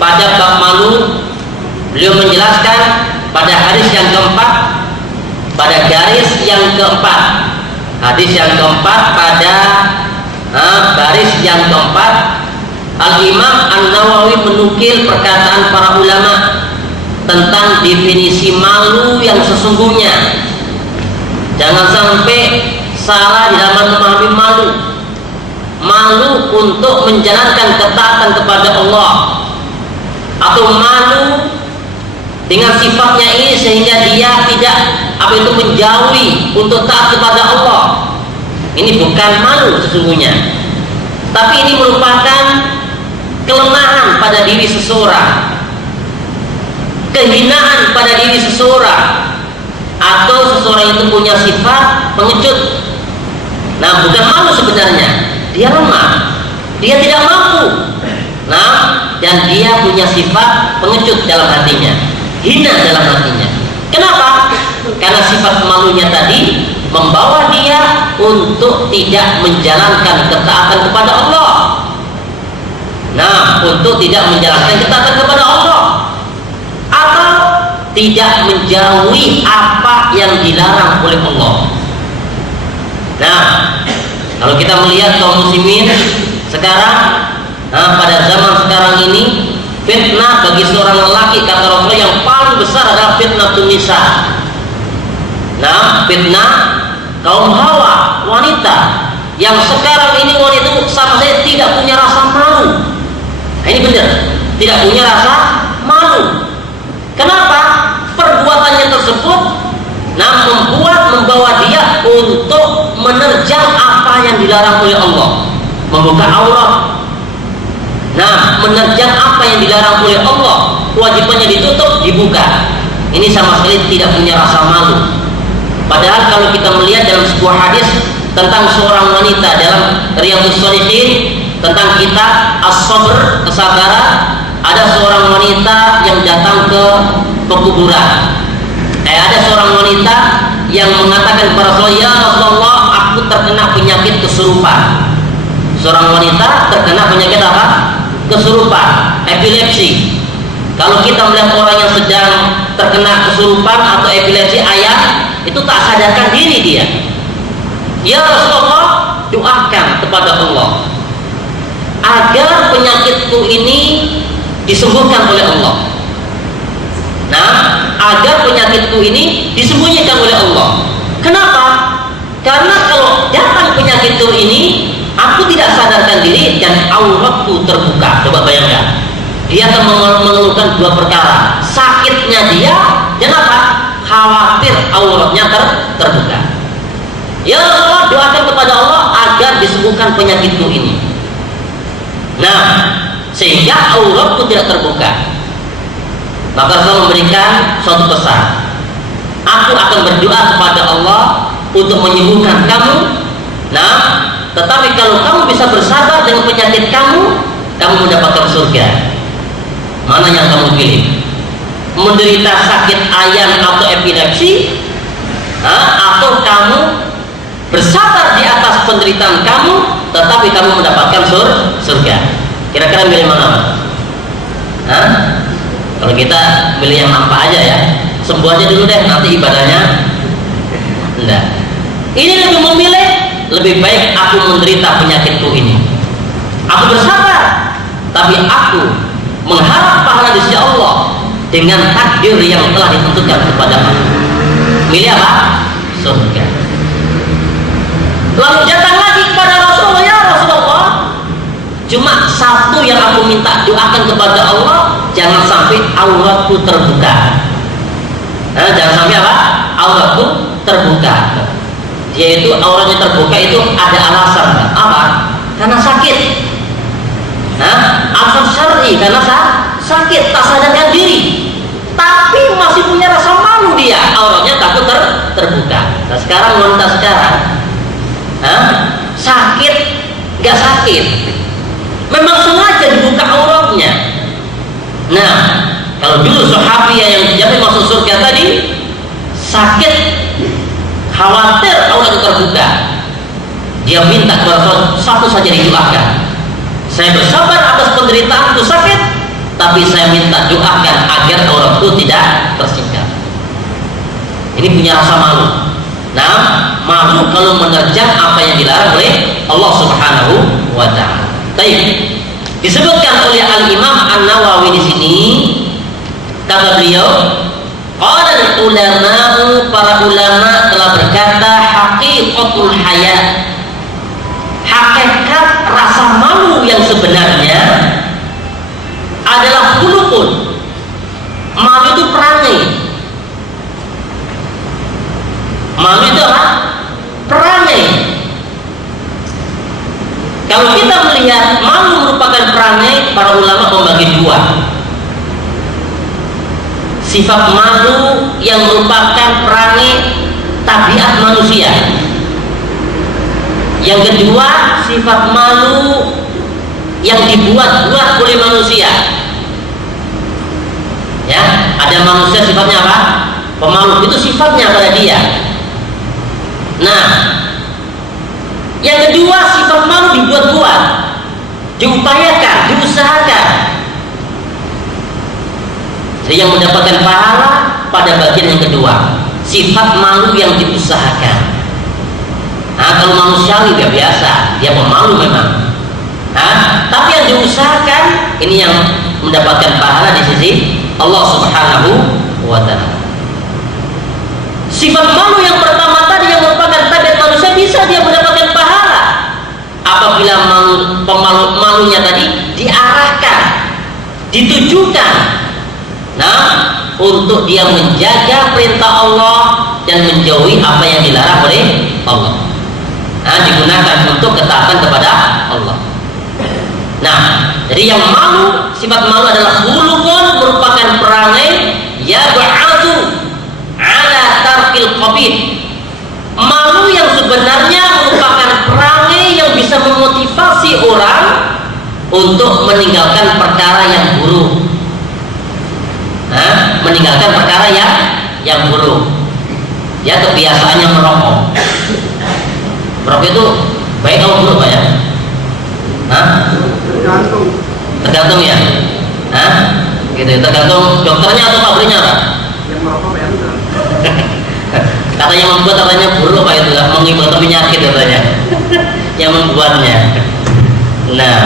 pada bab malu. Beliau menjelaskan pada hadis yang keempat, pada garis yang keempat, hadis yang keempat pada baris yang keempat, Al-Imam An-Nawawi menukil perkataan para ulama tentang definisi malu yang sesungguhnya. Jangan sampai salah di dalam memahami malu. Malu untuk menjalankan ketaatan kepada Allah, atau malu dengan sifatnya ini sehingga dia tidak menjauhi untuk taat kepada Allah. Ini bukan malu sesungguhnya, tapi ini merupakan kelemahan pada diri seseorang, kehinaan pada diri seseorang, atau seseorang itu punya sifat pengecut. Bukan malu sebenarnya, dia lemah, dia tidak mampu. Dan dia punya sifat pengecut dalam hatinya, hina dalam hatinya. Kenapa? Karena sifat malunya tadi membawa dia untuk tidak menjalankan ketaatan kepada Allah. Untuk tidak menjalankan ketaatan kepada Allah, atau tidak menjauhi apa yang dilarang oleh Allah. Kalau kita melihat kaum muslimin sekarang, pada zaman sekarang ini, fitnah bagi seorang lelaki, kata Rasulullah, yang paling besar adalah fitnah nisa. Fitnah kaum hawa, wanita, yang sekarang ini wanita sama saya tidak punya rasa malu. Ini benar, tidak punya rasa malu. Kenapa? Perbuatannya tersebut membawa dia untuk menerjang apa yang dilarang oleh Allah, membuka aurat. Menerjang apa yang dilarang oleh Allah, kewajibannya ditutup, dibuka. Ini sama sekali tidak punya rasa malu. Padahal kalau kita melihat dalam sebuah hadis tentang seorang wanita dalam Riyadhus Shalihin, tentang kitab As-Sabr, kesabaran, ada seorang wanita yang datang ke pekuburan. Ada seorang wanita yang mengatakan kepada Rasulullah, "Ya Rasulullah, aku terkena penyakit kesurupan." Seorang wanita terkena penyakit apa? Kesurupan, epilepsi. Kalau kita melihat orang yang sedang terkena kesurupan atau epilepsi, ayat itu tak sadarkan diri dia. Ya Rasulullah, doakan kepada Allah agar penyakitku ini disembuhkan oleh Allah. Nah, agar penyakitku ini disembunyikan oleh Allah. Kenapa? Karena kalau datang penyakitku ini, aku tidak sadarkan diri dan auratku terbuka. Coba bayangkan, dia akan mengeluhkan dua perkara: sakitnya dia dan apa? Khawatir auratnya terbuka. Ya Allah, doakan kepada Allah agar disembuhkan penyakitku ini. Nah, sehingga auratku tidak terbuka. Maka Rasul memberikan suatu pesan: aku akan berdoa kepada Allah untuk menyembuhkan kamu. Nah, tetapi kalau kamu bisa bersabar dengan penyakit kamu, kamu mendapatkan surga. Mana yang kamu pilih? Menderita sakit ayan atau epilepsi, atau kamu bersabar di atas penderitaan kamu, tetapi kamu mendapatkan surga? Kira-kira milih mana? Kalau kita milih yang nampak aja ya, sembuh aja dulu deh, nanti ibadahnya. Enggak. Ini lebih memilih, lebih baik aku menderita penyakitku ini. Aku bersabar, tapi aku mengharap pahala di sisi Allah dengan takdir yang telah ditentukan kepada aku. Milih apa? Surga. Lalu datang lagi kepada Rasulullah, ya Rasulullah, cuma satu yang aku minta doakan kepada Allah, jangan sampai auratku terbuka. Jangan sampai apa? Auratku terbuka. Yaitu auratnya terbuka itu ada alasan. Apa? Karena sakit. Alasan syar'i, karena sakit, tak sadarkan diri. Tapi masih punya rasa malu dia, auratnya takut terbuka. Nah, sekarang wanita sekarang, sakit, nggak sakit, memang sengaja dibuka auratnya. Nah, kalau dulu sahabiah yang dijamin masuk surga tadi sakit, khawatir aurat terbuka, dia minta kepada Rasul satu saja didoakan: saya bersabar atas penderitaanku sakit, tapi saya minta doakan agar auratku tidak tersingkap. Ini punya rasa malu. Nah, malu kalau menerjang apa yang dilarang oleh Allah Subhanahu wa Ta'ala. Baik. Disebutkan oleh Al-Imam An-Nawawi di sini, kata beliau, qala al-ulama'u, para ulama telah berkata, haqiqatul haya, hakikat rasa malu yang sebenarnya adalah khuluqun. Malu itu perangai. Malu itu apa? Perangai. Kalau kita melihat malu merupakan perangai, para ulama membagi dua. Sifat malu yang merupakan perangai tabiat manusia. Yang kedua, sifat malu yang dibuat-buat oleh manusia. Ya, ada manusia sifatnya apa? Pemalu, itu sifatnya pada dia. Nah, yang kedua, sifat malu dibuat-buat, diupayakan, diusahakan. Jadi yang mendapatkan pahala pada bagian yang kedua, sifat malu yang diusahakan. Nah, kalau manusiawi dia biasa, dia pemalu memang. Tapi yang diusahakan ini yang mendapatkan pahala di sisi Allah Subhanahu wa Ta'ala. Sifat malu yang pertama tadi yang merupakan tabiat manusia, bisa dia mendapatkan pahala apabila malunya tadi diarahkan, ditujukan, untuk dia menjaga perintah Allah dan menjauhi apa yang dilarang oleh Allah. Digunakan untuk ketaatan kepada Allah. Nah, jadi yang malu, sifat malu adalah khuluqun, merupakan perangai yab'atsu ala tarkil qabih. Malu yang sebenarnya merupakan perangai yang bisa memotivasi orang untuk meninggalkan perkara yang buruk. Meninggalkan perkara yang buruk. Ya, kebiasaannya merokok. Merokok itu baik atau buruk, Pak ya? Tergantung ya. Gitu, tergantung dokternya atau pabriknya, Pak. Yang merokok bayar. Katanya membuat katanya buruk Pak itu, mengibatkan penyakit katanya. Yang membuatnya. Nah,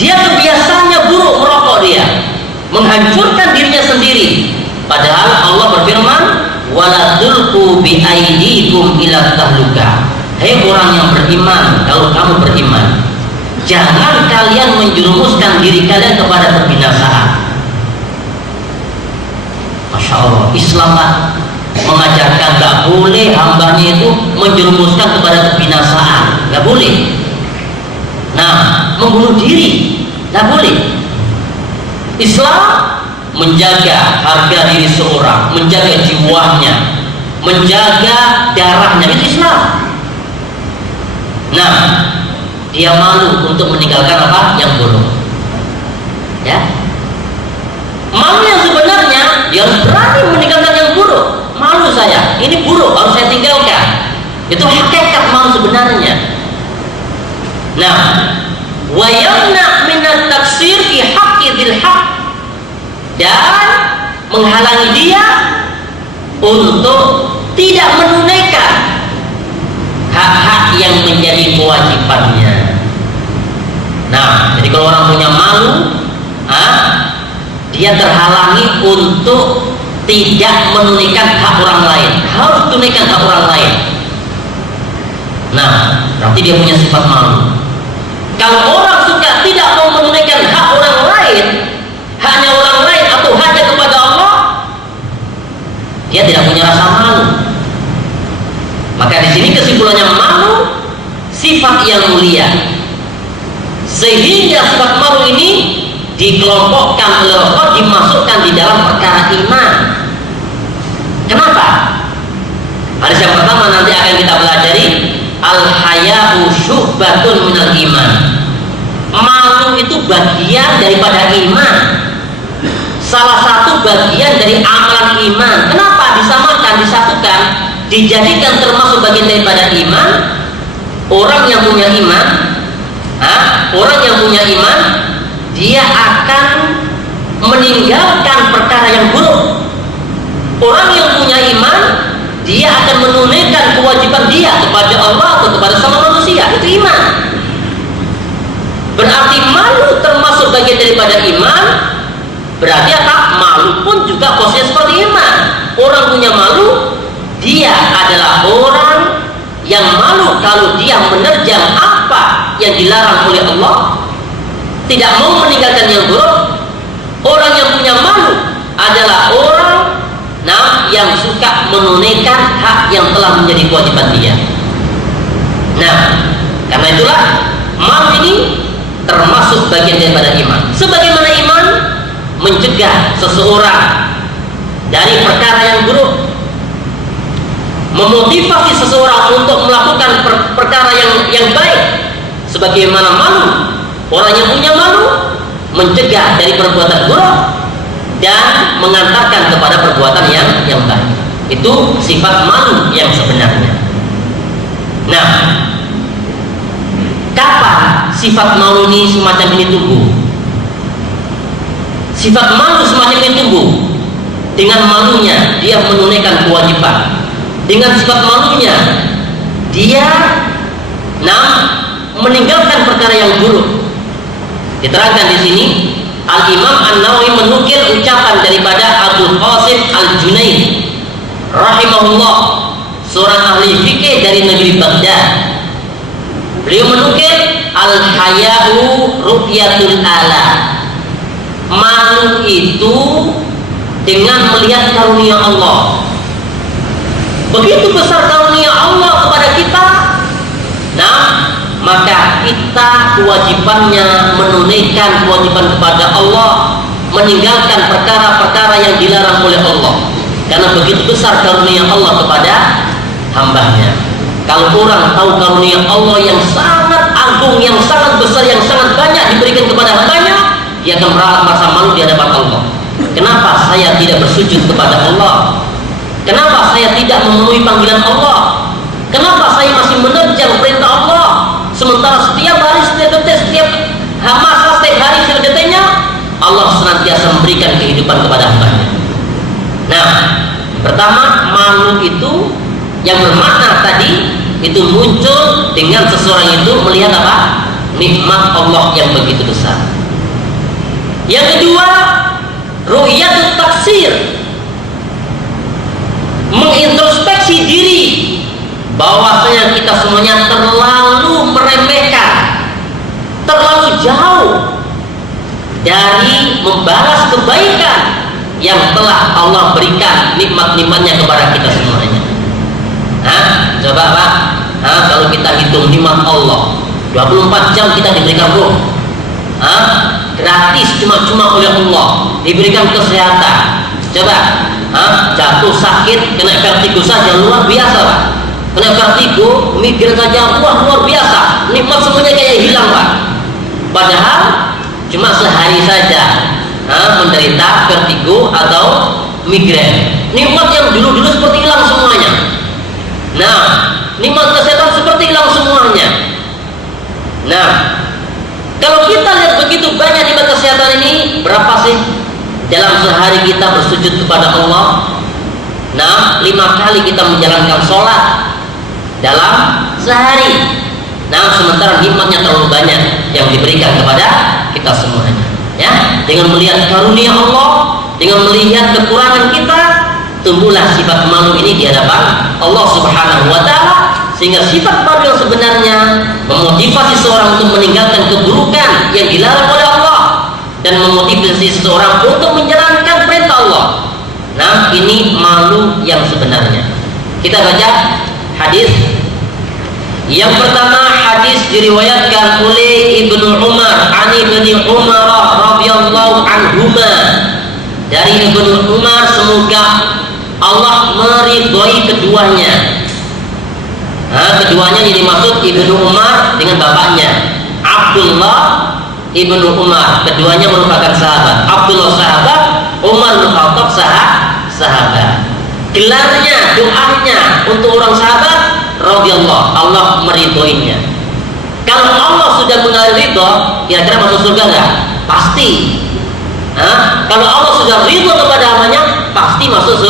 dia kebiasaannya buruk merokok dia, menghancurkan dirinya sendiri. Padahal Allah berfirman, "Wala tulqu bi aydikum ila tahluka." Hei orang yang beriman, kalau kamu beriman, jangan kalian menjerumuskan diri kalian kepada kebinasaan. Masya Allah, Islam mengajarkan gak boleh hambanya itu menjerumuskan kepada kebinasaan, gak boleh. Nah, membunuh diri gak boleh. Islam menjaga harga diri seorang, menjaga jiwanya, menjaga darahnya, itu Islam. Nah, dia malu untuk meninggalkan apa? Yang buruk. Ya. Malu yang sebenarnya dia harus berani meninggalkan yang buruk. Malu saya, ini buruk harus saya tinggalkan. Itu hakikat malu sebenarnya. Nah, wa yamna min at-taqsir fi haqqi dzil haqq, dan menghalangi dia untuk tidak menunaikan hak-hak yang menjadi kewajibannya. Nah, jadi kalau orang punya malu, dia terhalangi untuk tidak menunaikan hak orang lain, harus tunaikan hak orang lain. Nah, berarti dia punya sifat malu. Kalau orang suka tidak mau menunaikan hak orang lain, hanya orang lain atau hanya kepada Allah, dia tidak punya rasa malu. Maka di sini kesimpulannya, malu sifat yang mulia. Sehingga sifat malu ini dikelompokkan oleh Rasul, dimasukkan di dalam perkara iman. Kenapa? Hadis yang pertama nanti akan kita pelajari, al-haya'u syu'batun minal iman. Malu itu bagian daripada iman, salah satu bagian dari amalan iman. Kenapa disamakan, disatukan, dijadikan termasuk bagian daripada iman? Orang yang punya iman, orang yang punya iman, dia akan meninggalkan perkara yang buruk. Orang yang punya iman, dia akan menunaikan kewajiban dia kepada Allah atau kepada sama manusia. Itu iman. Berarti malu termasuk bagian daripada iman. Berarti apa? Malu pun juga posisinya seperti iman. Orang punya malu, dia adalah orang yang malu kalau dia menerjang apa yang dilarang oleh Allah, tidak mau meninggalkan yang buruk. Orang yang punya malu adalah orang yang suka menunaikan hak yang telah menjadi kewajiban dia. Nah, karena itulah malu ini termasuk bagian daripada iman. Sebagaimana iman mencegah seseorang dari perkara yang buruk, memotivasi seseorang untuk melakukan perkara yang baik. Sebagaimana malu, orang yang punya malu mencegah dari perbuatan buruk dan mengantarkan kepada perbuatan yang baik. Itu sifat malu yang sebenarnya. Nah, kapan sifat malu ini semacam ini tumbuh? Sifat malu semacam ini tumbuh dengan malunya dia menunaikan kewajiban. Dengan sifat malunya dia meninggalkan perkara yang buruk. Diterangkan di sini, Al-Imam An-Nawawi menukil ucapan daripada Abu Qasim Al-Junaid rahimahullah, seorang ahli fikih dari negeri Baghdad. Beliau menukil, al-haya'u ru'yatul ala. Malu itu dengan melihat karunia Allah. Begitu besar karunia Allah kepada kita, maka kita kewajibannya menunaikan kewajiban kepada Allah, meninggalkan perkara-perkara yang dilarang oleh Allah, karena begitu besar karunia Allah kepada hambanya. Kalau orang tahu karunia Allah yang sangat agung, yang sangat besar, yang sangat banyak diberikan kepada hambanya, dia akan merasa malu di hadapan Allah. Kenapa saya tidak bersujud kepada Allah? Kenapa saya tidak memenuhi panggilan Allah? Kenapa saya masih menerjang perintah Allah? Sementara setiap hari, setiap detik, setiap masa, setiap hari, setiap detiknya Allah senantiasa memberikan kehidupan kepada hambanya. Nah, pertama, malu itu yang bermakna tadi itu muncul dengan seseorang itu melihat apa? Nikmat Allah yang begitu besar. Yang kedua, ru'yatut taksir, mengintrospeksi diri bahwasanya kita semuanya terlalu meremehkan, terlalu jauh dari membalas kebaikan yang telah Allah berikan nikmat-nikmatnya kepada kita semuanya. Coba Pak, kalau kita hitung nikmat Allah 24 jam kita diberikan ruh, gratis cuma-cuma oleh Allah, diberikan kesehatan. Coba jatuh sakit, kena vertigo saja luar biasa Pak. Kena vertigo, migrain saja, wah luar biasa, nikmat semuanya kayak hilang Pak. Padahal cuma sehari saja menderita vertigo atau migrain, nikmat yang dulu-dulu seperti hilang semuanya. Nah, nikmat kesehatan seperti hilang semuanya. Nah, kalau kita lihat begitu banyak nikmat kesehatan ini, berapa sih dalam sehari kita bersujud kepada Allah? Nah, 5 kali kita menjalankan sholat dalam sehari. Nah, sementara nikmatnya terlalu banyak yang diberikan kepada kita semuanya. Ya, dengan melihat karunia Allah, dengan melihat kekurangan kita, tumbuhlah sifat malu ini di hadapan Allah Subhanahu wa Ta'ala, sehingga sifat malu yang sebenarnya memotivasi seorang untuk meninggalkan keburukan yang dilarang oleh Allah dan memotivasi seseorang untuk menjalankan perintah Allah. Nah, ini malu yang sebenarnya. Kita baca hadis. Yang pertama, hadis diriwayatkan oleh Ibnu Umar, Ibnu Umar radhiyallahu anhuma, dari Ibnu Umar, semoga Allah meridhoi keduanya. Keduanya yang dimaksud Ibnu Umar dengan bapaknya Abdullah Ibnu Umar. Keduanya merupakan sahabat. Abdullah sahabat, Umar bin Khattab sahabat. Gelarnya, doanya untuk orang sahabat radhiyallahu, Allah meridhoinya. Kalau Allah sudah mengaridho, kira-kira masuk surga enggak? Pasti. Kalau Allah sudah ridho kepada hambanya, pasti masuk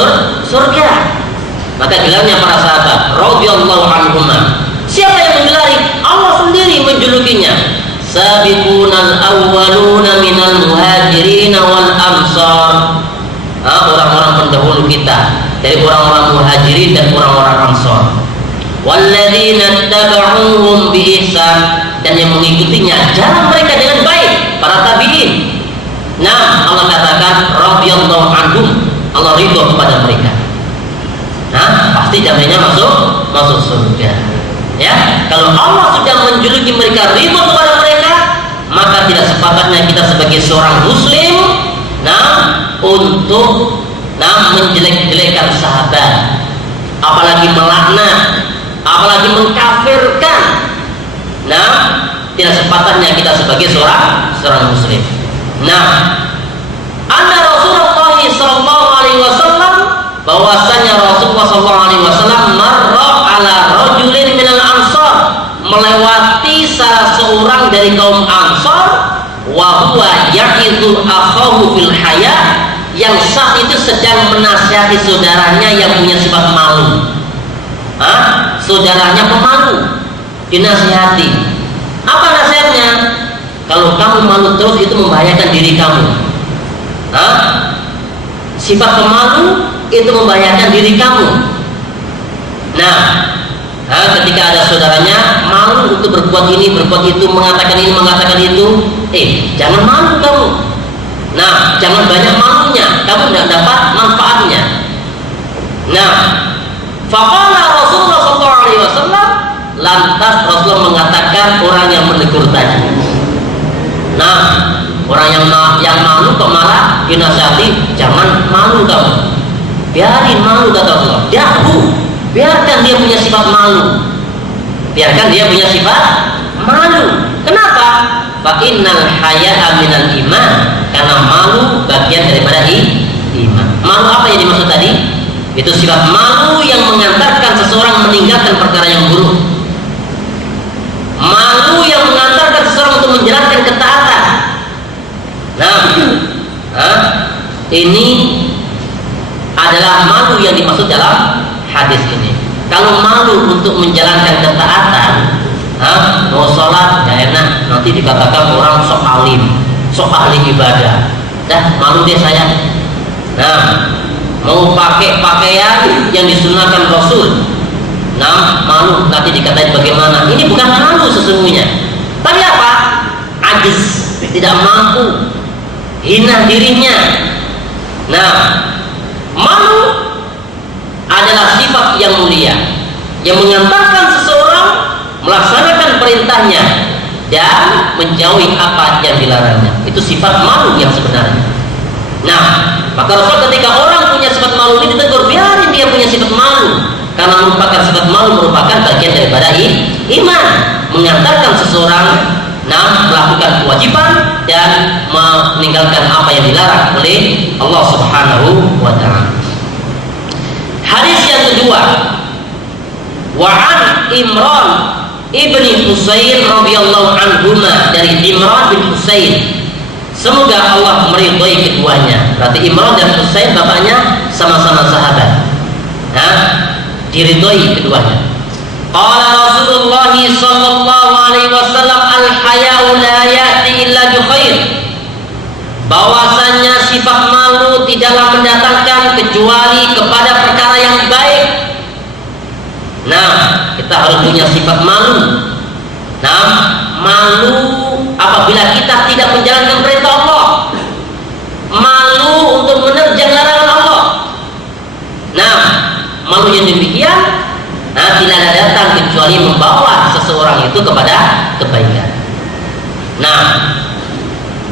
surga. Maka gelarnya para sahabat radhiyallahu anhuma. Siapa yang menggelari? Allah sendiri menjulukinya. Sabiqunal awwaluna minal muhajirin wal ansar. Orang-orang pendahulu kita, dari orang-orang muhajirin dan orang-orang ansar. Walladzina tabauhum bi ihsan, dan yang mengikutinya jalan mereka dengan baik, para tabi'in. Nah, Allah katakan radhiyallahu anhum, Allah ridho kepada mereka. Nah, pasti jaminan masuk surga. Ya, kalau Allah sudah menjuluki mereka ridho kepada mereka, maka tidak sepatutnya kita sebagai seorang muslim untuk menjelek-jelekan sahabat, apalagi melaknat, apalagi mengkafirkan. Nah, tidak sepatutnya kita sebagai seorang muslim. Nah, anna Rasulullah sallallahu alaihi wasallam, bahwasanya Rasulullah sallallahu alaihi wasallam marra ala rajulin minal ansar, melewati salah seorang dari kaum Ansar, wa huwa ya'idhu akhahu fil haya, yang saat itu sedang menasihati saudaranya yang punya sifat malu. Saudaranya pemalu, dinasihati. Apa nasihatnya? Kalau kamu malu terus itu membahayakan diri kamu. Sifat pemalu itu membahayakan diri kamu. Nah, ketika ada saudaranya malu untuk berbuat ini, berbuat itu, mengatakan ini, mengatakan itu, jangan malu kamu. Nah, jangan banyak malunya, kamu tidak dapat manfaatnya. Nah, faqala Rasulullah SAW, lantas Rasulullah mengatakan orang yang menegur tadi. Nah, orang yang malu kok malah dinasihati, jangan malu kamu, biarin malu, kata Allah. Dahu, biarkan dia punya sifat malu, biarkan dia punya sifat malu. Kenapa? Fa innal haya'a minal iman, karena malu bagian daripada iman. Malu apa yang dimaksud tadi? Itu sifat malu yang mengantarkan seseorang meninggalkan perkara yang buruk. Malu yang mengantarkan seseorang untuk menjalankan ketaatan. Nah, ini adalah malu yang dimaksud dalam hadis ini. Kalau malu untuk menjalankan ketaatan, mau sholat ya enak, nanti dikatakan orang sok alim, sok ahli ibadah, dah malu deh saya. Nah, mau pakai pakaian yang disunahkan Rasul, nah malu nanti dikatain bagaimana. Ini bukan malu sesungguhnya, tapi apa? Ajiz, tidak mampu, hina dirinya. Nah, malu adalah sifat yang mulia yang mengantarkan seseorang melaksanakan perintahnya dan menjauhi apa yang dilarangnya. Itu sifat malu yang sebenarnya. Nah, maka Rasul ketika orang punya sifat malu ini ditegur, biarin dia punya sifat malu, karena merupakan sifat malu merupakan bagian daripada iman, mengantarkan seseorang melakukan kewajiban dan meninggalkan apa yang dilarang oleh Allah Subhanahu wa ta'ala. Hadis yang kedua, wa'an Imran ibni Husain radhiyallahu anhuma, dari Imran bin Husain, semoga Allah meridhai keduanya. Berarti Imran dan Husain bapaknya sama-sama sahabat, diridhai keduanya. Qala Rasulullah sallallahu alaihi wasallam, al-haya'u la ya'ti illa bi khair. Bahwasanya sifat malu tidaklah mendatangkan kecuali kepada perkara yang baik. Nah, kita harus punya sifat malu. Nah, malu apabila kita tidak menjalankan perintah Allah, malu untuk menerjang larangan Allah. Nah, malu yang demikian tidak ada datang kecuali membawa seseorang itu kepada kebaikan. Nah,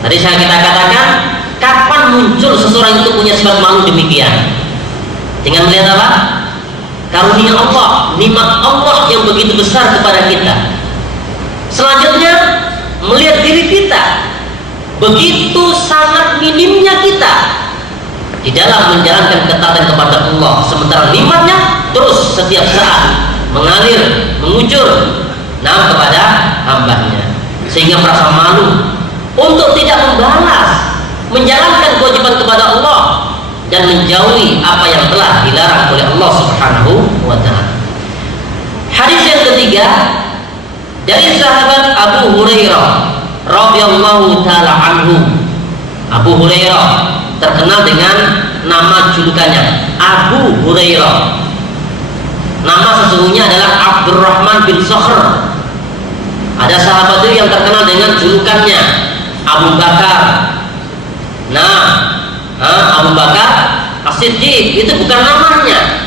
tadi kita katakan, kapan muncul seseorang itu punya sifat malu demikian? Dengan melihat apa? Karunia Allah, nikmat Allah yang begitu besar kepada kita. Selanjutnya, melihat diri kita, begitu sangat minimnya kita di dalam menjalankan ketaatan kepada Allah, sementara nikmatnya terus setiap saat mengalir, mengucur kepada hambanya, sehingga merasa malu untuk tidak membalas, menjalankan kewajiban kepada Allah dan menjauhi apa yang telah dilarang oleh Allah Subhanahu wa ta'ala. Hadis yang ketiga, dari sahabat Abu Hurairah radhiyallahu ta'ala anhu. Abu Hurairah terkenal dengan nama julukannya Abu Hurairah. Nama sesungguhnya adalah Abdurrahman bin Sakhr. Ada sahabat itu yang terkenal dengan julukannya Abu Bakar. Abu Bakar As-Siddiq itu bukan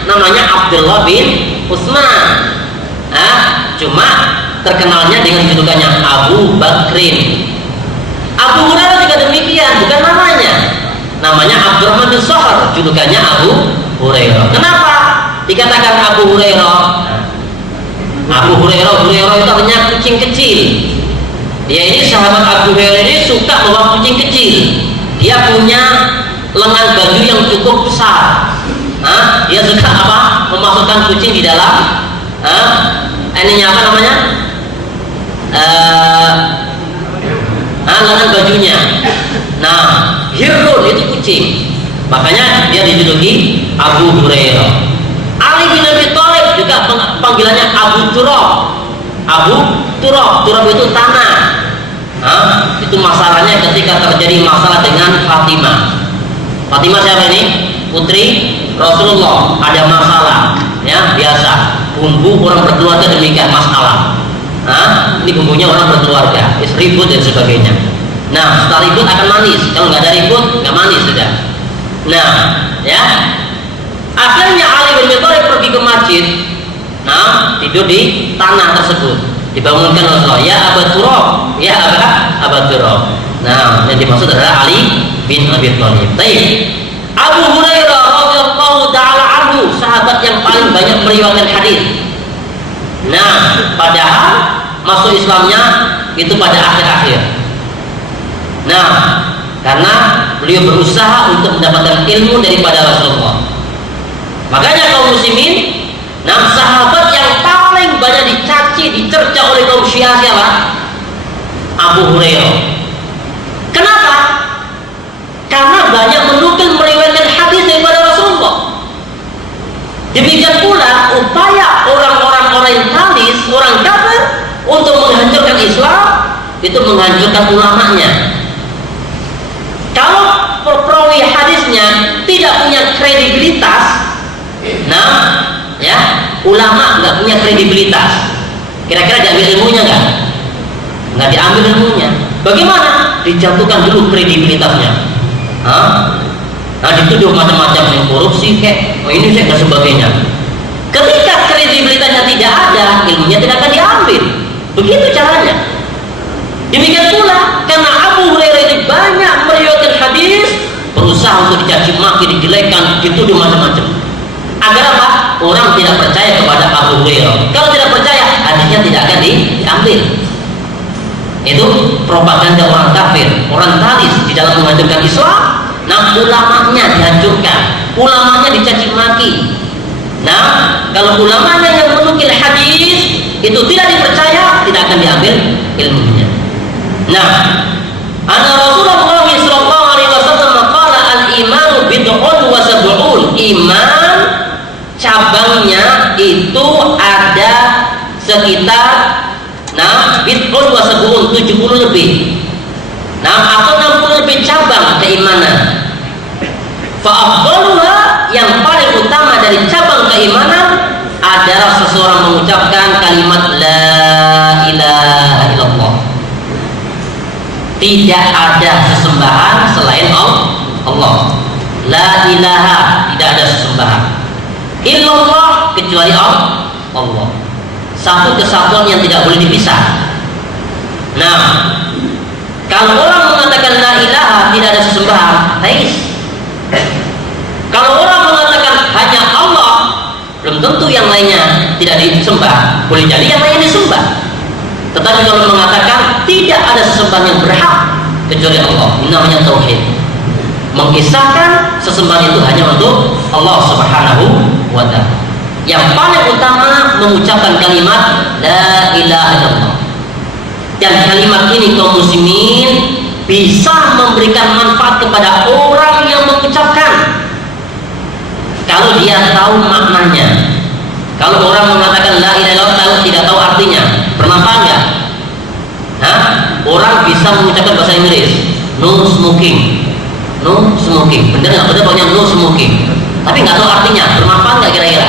namanya Abdullah bin Utsman. Cuma terkenalnya dengan julukannya Abu Bakrin. Abu Hurairah juga demikian, bukan namanya Abdurrahman bin Sakhr, julukannya Abu Hurairah. Kenapa dikatakan Abu Hurairah? Hurairah itu artinya kucing kecil. Dia ini sahabat Abu Hurairah ini suka bawa kucing kecil. Dia punya lengan baju yang cukup besar. Dia suka memasukkan kucing di dalam lengan bajunya. Hirun itu kucing, makanya dia dijuluki Abu Hurairah. Ali bin Abi Thalib juga panggilannya Abu Turab. Turab itu tanah. Itu masalahnya ketika terjadi masalah dengan Fatimah. Fatimah siapa ini? Putri Rasulullah. Ada masalah, ya biasa. Bumbu orang berkeluarga demikian masalah. Ini bumbunya orang berkeluarga, ribut dan sebagainya. Nah, setelah ribut akan manis. Kalau nggak ada ribut, nggak manis sudah. Nah, ya. Akhirnya Ali bin Abi Thalib pergi ke masjid. Tidur di tanah tersebut. Dibangunkan Rasulullah, ya Abu Turab, ya Abu Turab. Nah, yang dimaksud adalah Ali bin Abi Thalib. Baik. Abu Hurairah radhiyallahu taala anhu, sahabat yang paling banyak meriwayatkan hadis. Nah, padahal masuk Islamnya itu pada akhir-akhir. Nah, karena beliau berusaha untuk mendapatkan ilmu daripada Rasulullah. Makanya kaum muslimin, sahabat yang paling banyak dicaci, dicerca oleh kaum Syiah siapa? Abu Hurairah. Kenapa? Karena banyak menukil meriwayatkan hadis daripada Rasulullah. Demikian pula upaya orang-orang orientalis, orang kafir untuk menghancurkan Islam itu menghancurkan ulamanya. Kalau perawi hadisnya tidak punya kredibilitas, nah, ya, ulama nggak punya kredibilitas. Kira-kira diambil ilmunya nggak? Nggak diambil ilmunya. Bagaimana? Dijatuhkan dulu kredibilitasnya. Nah, dituduh macam-macam yang korupsi, kayak ini dan sebagainya. Ketika kredibilitasnya tidak ada, ilmunya tidak akan diambil. Begitu caranya. Demikian pula karena Abu Hurairah ini banyak meriwayatkan hadis, berusaha untuk dicaci maki, dijelekkan, dituduh macam-macam. Agar apa? Orang tidak percaya kepada Abu Hurairah. Kalau tidak percaya, hadisnya tidak akan diambil. Itu propaganda orang kafir, orang talis di dalam menghancurkan Islam. Nah, ulamanya dihancurkan, ulamanya dicaci maki. Nah, kalau ulamanya yang menukil hadis itu tidak dipercaya, tidak akan diambil ilmunya. Nah, anna Rasulullah sallallahu alaihi wasallam qala al-imanu bid'un wa sab'un. Iman cabangnya itu ada sekitar bid'un wa sab'un, 70 lebih. Atau 60 lebih cabang keimanan. Fa'afdaluha, yang paling utama dari cabang keimanan adalah seseorang mengucapkan kalimat la ilaha illallah. Tidak ada sesembahan selain Allah. La ilaha, tidak ada sesembahan. Illallah, kecuali Allah. Satu kesatuan yang tidak boleh dipisah. Nah, kalau orang mengatakan la ilaha, tidak ada sesembahan, teis. Kalau orang mengatakan hanya Allah, belum tentu yang lainnya tidak disembah. Boleh jadi yang lainnya disembah. Tetapi kalau mengatakan tidak ada sesembahan yang berhak kecuali Allah, ini namanya tauhid. Mengisahkan sesembahan itu hanya untuk Allah Subhanahu wa ta'ala. Yang paling utama mengucapkan kalimat la ilaha illallah. Dan kalimat ini kaum muslimin bisa memberikan manfaat kepada orang yang mengucapkan kalau dia tahu maknanya. Kalau orang mengatakan la ilaha illallah kalau tidak tahu artinya, bermanfaat nggak? Orang bisa mengucapkan bahasa Inggris no smoking, no smoking, bener nggak? Bener pokoknya no smoking, tapi nggak tahu artinya, bermanfaat nggak kira-kira?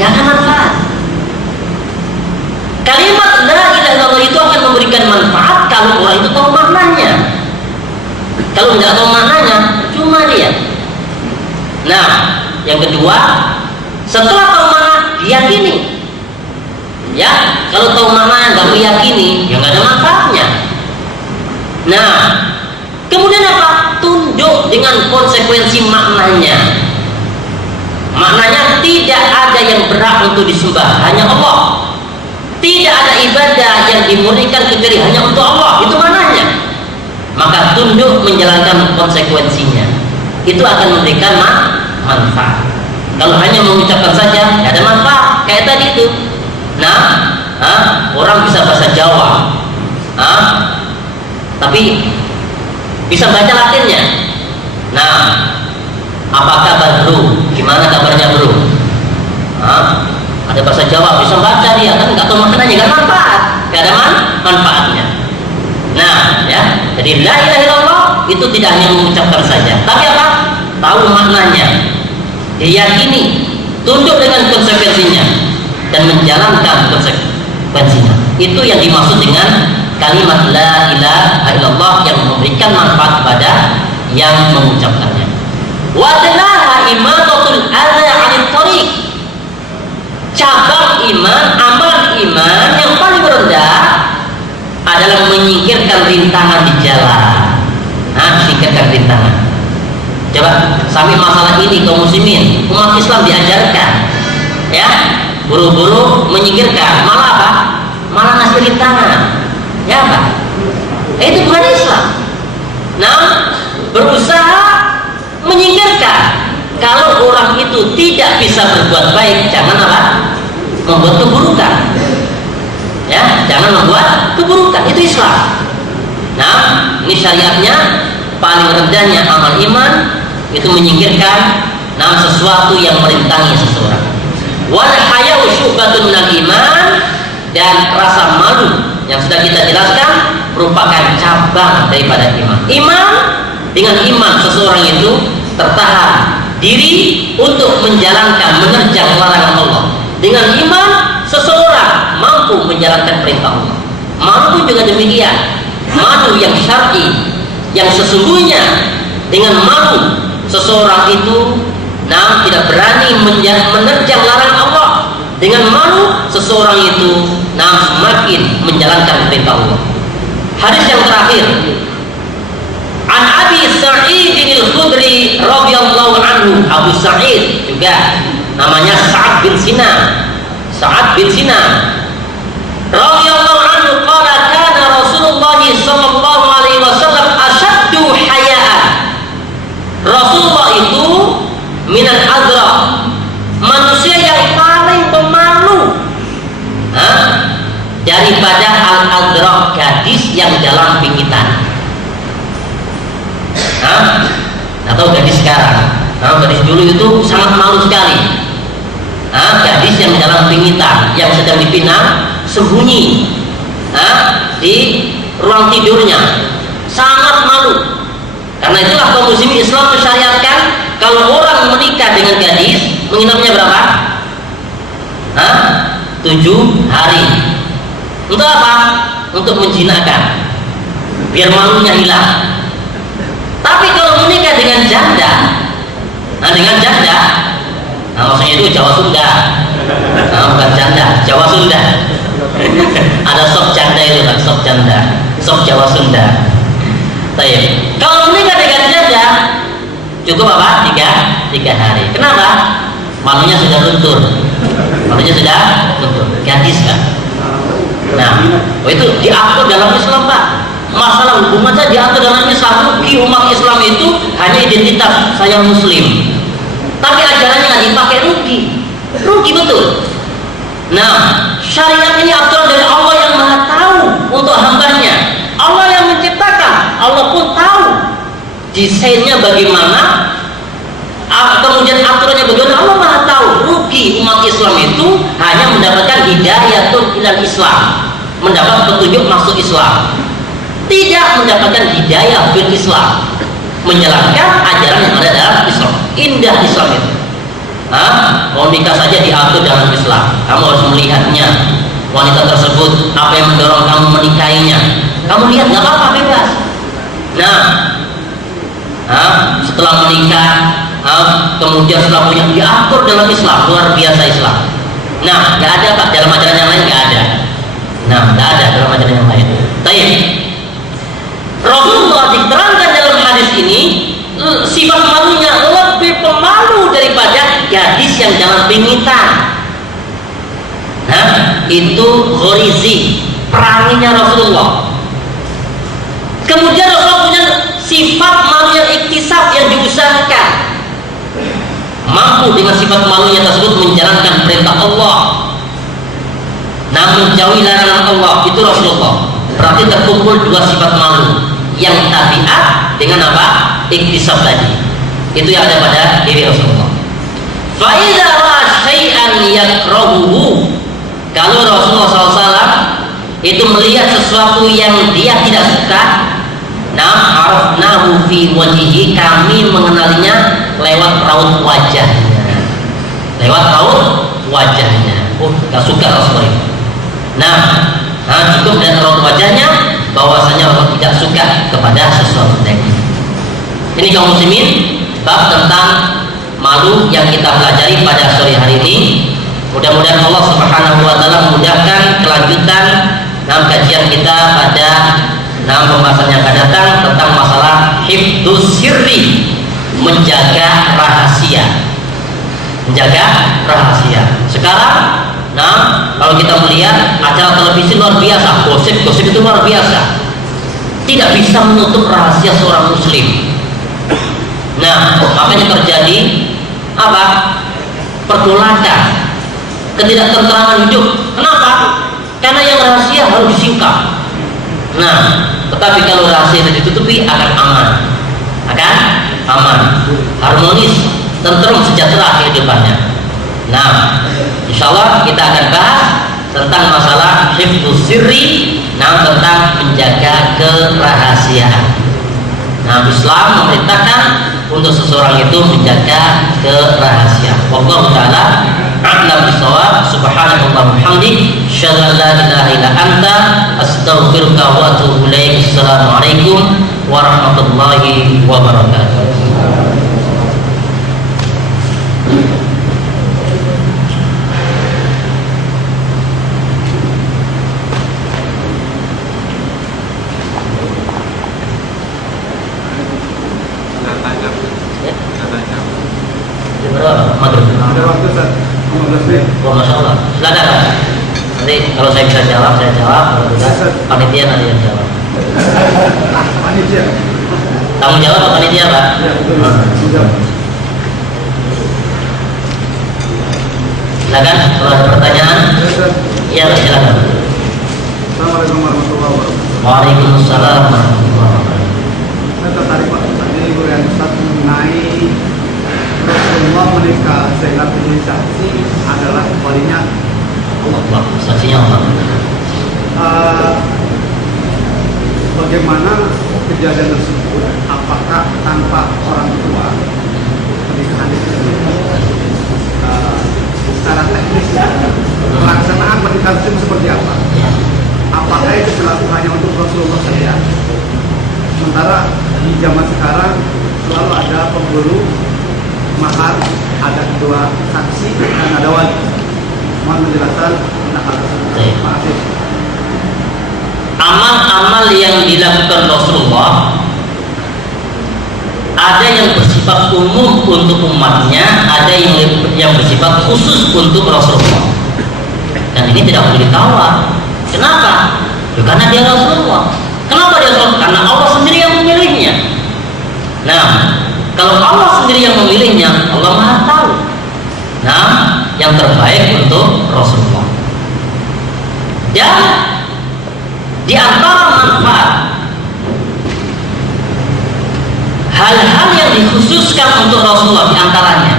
Nggak akan manfaat. Kalimat la ilaha illallah itu akan memberikan manfaat kalau orang itu tahu maknanya. Kalau nggak tahu maknanya, cuma dia. Nah, yang kedua, setelah tahu makna, diyakini. Ya, kalau tahu makna nggak meyakini, ya nggak ada manfaatnya. Nah, kemudian apa? Tunduk dengan konsekuensi maknanya. Maknanya tidak ada yang berhak untuk disembah, hanya Allah. Tidak ada ibadah yang dimurnikan kecuali hanya untuk Allah. Itu maknanya. Maka tunduk menjalankan konsekuensinya. Itu akan memberikan manfaat. Kalau hanya mengucapkan saja, tidak ada manfaat. Kayak tadi itu. Orang bisa bahasa Jawa, tapi bisa baca Latinnya. Nah, apa kabar bro? Gimana kabarnya bro? Ada bahasa Jawa, bisa baca dia, kan nggak tahu maknanya, nggak manfaat, nggak ada manfaatnya. Nah, ya, jadi la ilaha illallah itu tidak hanya mengucapkan saja, tapi apa? Tahu maknanya, diyakini, tunduk dengan konsekuensinya, dan menjalankan konsekuensinya. Itu yang dimaksud dengan kalimat la ilaha illallah yang memberikan manfaat kepada yang mengucapkannya. Wadnaha imatatul adza 'anil thariq. Cabang iman, amal iman yang paling rendah adalah menyingkirkan rintangan di jalan. Singkirkan rintangan. Coba sampai masalah ini kaum muslimin, umat Islam diajarkan, ya, buru-buru menyingkirkan, malah apa? Malah ngasih rintangan, ya Pak. Itu bukan Islam. Nah, berusaha menyingkirkan. Kalau orang itu tidak bisa berbuat baik, jangan apa? Membuat keburukan. Ya, jangan membuat keburukan. Itu Islam. Nah, ini syariatnya paling rendahnya amal iman itu menyingkirkan sesuatu yang merintangi seseorang. Wal haya'u syu'batun minal iman, dan rasa malu yang sudah kita jelaskan merupakan cabang daripada iman. Iman, dengan iman seseorang itu tertahan diri untuk menjalankan, menerjang larangan Allah. Dengan iman seseorang mampu menjalankan perintah Allah. Malu pun juga demikian. Malu yang syar'i, yang sesungguhnya dengan malu seseorang itu tidak berani menerjang larangan Allah. Dengan malu seseorang itu semakin menjalankan perintah Allah. Hadis yang terakhir, An Abi Sa'id al-Khudri radhiyallahu anhu. Abu Sa'id juga namanya Sa'ad bin Sinan. Sa'ad bin Sinan radhiyallahu anhu qala kana Rasulullah sallallahu alaihi wasallam asyaddu haya'an. Rasulullah itu minal azra, manusia yang paling pemalu daripada al-azra, gadis yang dalam pingitan. Atau gadis sekarang, gadis dulu itu sangat malu sekali. Gadis yang dalam pingitan, yang sedang dipinang sembunyi di ruang tidurnya, sangat malu. Karena itulah kaum muslimin Islam mensyariatkan kalau orang menikah dengan gadis, menginapnya berapa? 7 hari. Untuk apa? Untuk menjinakkan, biar malunya hilang. Tapi kalau menikah dengan janda, maksudnya itu Jawa Sunda, bukan janda, Jawa Sunda. Ada sop janda itu kan, sop janda, sop Jawa Sunda. Baik. Kalau menikah dengan janda cukup apa? 3 hari. Kenapa? Malunya sudah luntur. Gadis kan. Itu diatur dalam Islam, Pak. Masalah hubungan saja diatur dalam Islam. Rugi umat Islam itu hanya identitas saya Muslim, tapi ajarannya nggak dipakai, rugi betul. Syariat ini aturan dari Allah yang Maha Tahu untuk hambanya. Allah yang menciptakan, Allah pun tahu desainnya bagaimana, kemudian aturannya bagaimana, Allah Maha Tahu. Rugi umat Islam itu hanya mendapatkan hidayatul ilal Islam, mendapat petunjuk masuk Islam, tidak mendapatkan hidayah fil Islam, menjalankan ajaran yang ada dalam Islam. Indah Islam itu. Mau nikah saja diatur dalam Islam. Kamu harus melihatnya, wanita tersebut apa yang mendorong kamu menikahinya. Kamu lihat, nggak apa-apa, bebas. Setelah menikah, kemudian setelah punya, diatur dalam Islam, luar biasa Islam. Nggak ada, Pak, dalam ajaran yang lain nggak ada. Nggak ada dalam ajaran yang lain. Baik. Rasulullah diterangkan dalam hadis ini sifat malunya lebih pemalu daripada gadis yang dalam pingitan. Itu ghorizi, peranginya Rasulullah. Kemudian Rasulullah punya sifat malu yang iktisab, yang diusahakan. Mampu dengan sifat malunya tersebut menjalankan perintah Allah, namun jauhi larangan Allah. Itu Rasulullah. Berarti terkumpul 2 sifat malu, yang tabiat dengan apa? Iktisab tadi. Itu yang ada pada diri Rasulullah. Fa idza ra'a syai'an yakrahuhu, kalau Rasulullah SAW itu melihat sesuatu yang dia tidak suka, arafnahu fi wajhihi, kami mengenalinya lewat raut wajahnya. Gak suka Rasulullah itu. Cukup dengan raut wajahnya bahwasanya Allah tidak suka kepada sesuatu tadi. Ini kaum muslimin, bab tentang malu yang kita pelajari pada sore hari ini. Mudah-mudahan Allah Subhanahu wa taala memudahkan kelanjutan dalam kajian kita pada pembahasan yang akan datang tentang masalah hifdzus sirri, menjaga rahasia. Sekarang kalau kita melihat acara televisi luar biasa, gosip itu luar biasa, tidak bisa menutup rahasia seorang muslim. Makanya terjadi apa? Pergolakan, ketidaktentraman hidup. Kenapa? Karena yang rahasia harus disingkap. Tetapi kalau rahasia itu ditutupi akan aman, harmonis, tenteram sejahtera kehidupannya. Nah, insya Allah kita akan bahas tentang masalah hifdzus sirri, tentang menjaga kerahasiaan. Nah, Islam memerintahkan untuk seseorang itu menjaga kerahasiaan. Wallahu taala a'lam bishawab. Subhanallahumma hamdik, asyhadu an la ilaha illa anta, astaghfiruka wa atubu ilaik. Assalamualaikum warahmatullahi wabarakatuh. Maghrib. Ada waktu Ustaz, 15 menit. Oh, Masya Allah. Silakan Pak. Nanti kalau saya bisa jawab, saya jawab. Kalau tidak, panitia nanti yang jawab. Panitia. Tanggung jawab atau panitia Pak? Ya, betul. Silakan. Kalau ada pertanyaan, Ya, Ustaz. iya silakan. Assalamualaikum warahmatullahi wabarakatuh. Waalaikumsalam warahmatullahi wabarakatuh. Saya tertarik Pak tadi Urian Ustaz mengenai Rasulullah menikah Zainab binti Jahsy adalah walinya Allah, saksinya Allah. Bagaimana kejadian tersebut? Apakah tanpa orang tua pernikahan itu secara teknis pelaksanaan pernikahan itu seperti apa? Ya. Apakah itu berlaku hanya untuk Rasulullah saja? Sementara di zaman sekarang selalu ada pemburu mahar, ada kedua saksi dan ada wali. Mohon penjelasan tentang hal tersebut. Baik. Makasih. Amal-amal yang dilakukan Rasulullah ada yang bersifat umum untuk umatnya, ada yang bersifat khusus untuk Rasulullah. Dan ini tidak boleh ditawar. Kenapa? Ya, karena dia Rasulullah. Kenapa dia Rasulullah? Karena Allah sendiri yang memilihnya. Nah, kalau Allah sendiri yang memilihnya, Allah Maha tahu. Nah, yang terbaik untuk Rasulullah. Dan di antara manfaat hal-hal yang dikhususkan untuk Rasulullah, di antaranya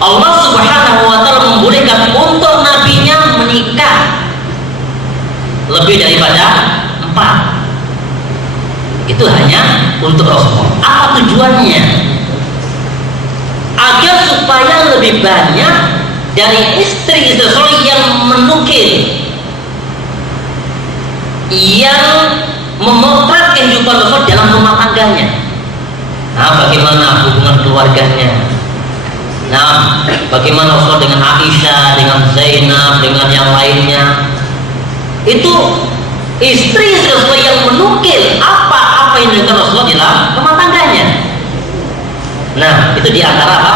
Allah Subhanahu wa taala membolehkan untuk nabinya menikah lebih daripada 4. Itu hanya untuk Rasulullah. Apa tujuannya? Agar supaya lebih banyak dari istri Rasul yang menukil, yang memotret kehidupan Rasul dalam rumah tangganya. Nah, bagaimana hubungan keluarganya? Nah, bagaimana Rasul dengan Aisyah, dengan Zainab, dengan yang lainnya? Itu istri Rasul yang menukil apa yang dilakukan Rasulullah dalam rumah tangganya. Nah, itu diantara apa?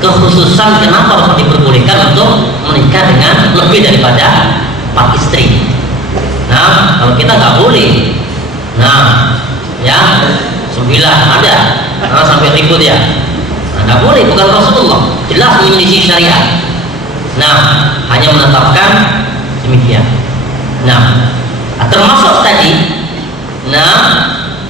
Kekhususan kenapa Rasul diperbolehkan untuk menikah dengan lebih daripada 4 istri. Nah, kalau kita nggak boleh. Nah, ya 9 ada, karena sampai ribut ya. Nah, nggak boleh, bukan Rasulullah. Jelas menyelisih syariat. Nah, hanya menetapkan demikian. Nah, termasuk tadi,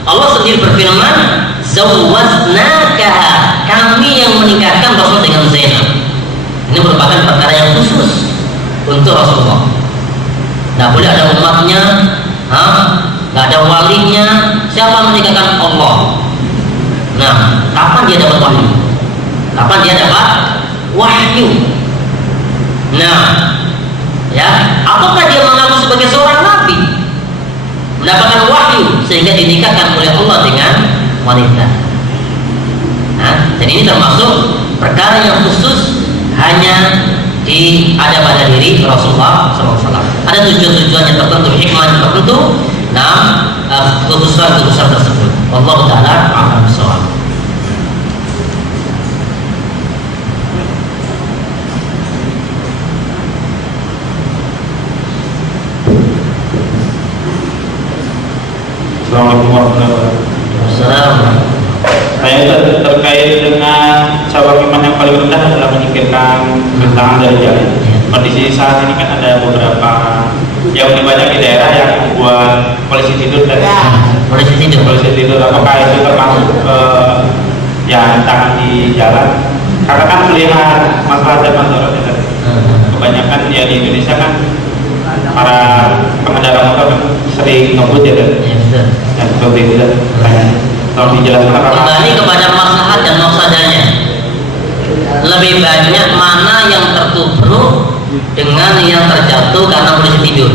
Allah sendiri berfirman, zawwaznakaha, kami yang menikahkan Rasul dengan Zainab. Ini merupakan perkara yang khusus untuk Rasulullah. Nggak boleh ada umatnya, nggak ada walinya. Siapa menikahkan? Allah. Nah, kapan dia dapat wahyu? Kapan dia dapat wahyu? Nah, ya, apakah dia mengaku sebagai seorang nabi, mendapatkan wahyu sehingga dinikahkan oleh Allah dengan wanita? Nah, dan ini termasuk perkara yang khusus hanya ada pada diri Rasulullah SAW. Ada tujuan-tujuannya tertentu, hikmah tertentu. Nah, kekhususan-kekhususan tersebut. Allah Taala a'lam bishawab. Assalamualaikum warahmatullahi wabarakatuh. Assalamualaikum. Saya terkait dengan cabang iman yang paling rendah adalah menyingkirkan rintangan dari jalan. Kondisi saat ini kan ada beberapa yang banyak di daerah yang membuat polisi tidur dan Polisi tidur. apakah itu termasuk yang tangan di jalan, karena kan melihat masalah dan masalah kebanyakan ya di Indonesia kan para pengendara motor kan sering ngebut ya dan yang seperti itu dan kalau dijelaskan apa? Kembali kepada maslahat dan mafsadahnya. Lebih banyak mana yang tertubruk dengan yang terjatuh karena kondisi tidur?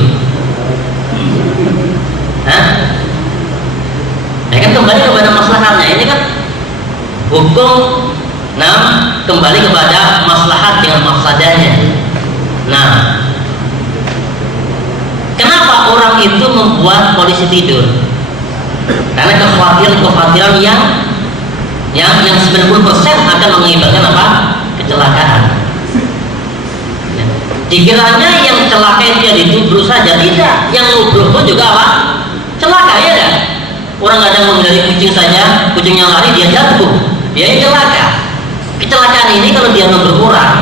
Hah? Nah, kan kembali kepada maslahatnya. Ini kan hukum. Nah, kembali kepada maslahat dengan mafsadahnya. Nah, kenapa orang itu membuat polisi tidur? Karena kekhawatiran yang 90% akan mengakibatkan apa? Kecelakaan. Ya. Dikiranya yang celaka itu yang ditubruk saja, tidak. Yang nubruk pun juga apa? Celaka, ya kan? Orang kadang mengendari kucing saja, kucingnya lari dia jatuh, dia yang celaka. Kecelakaan ini kalau dia berkurang,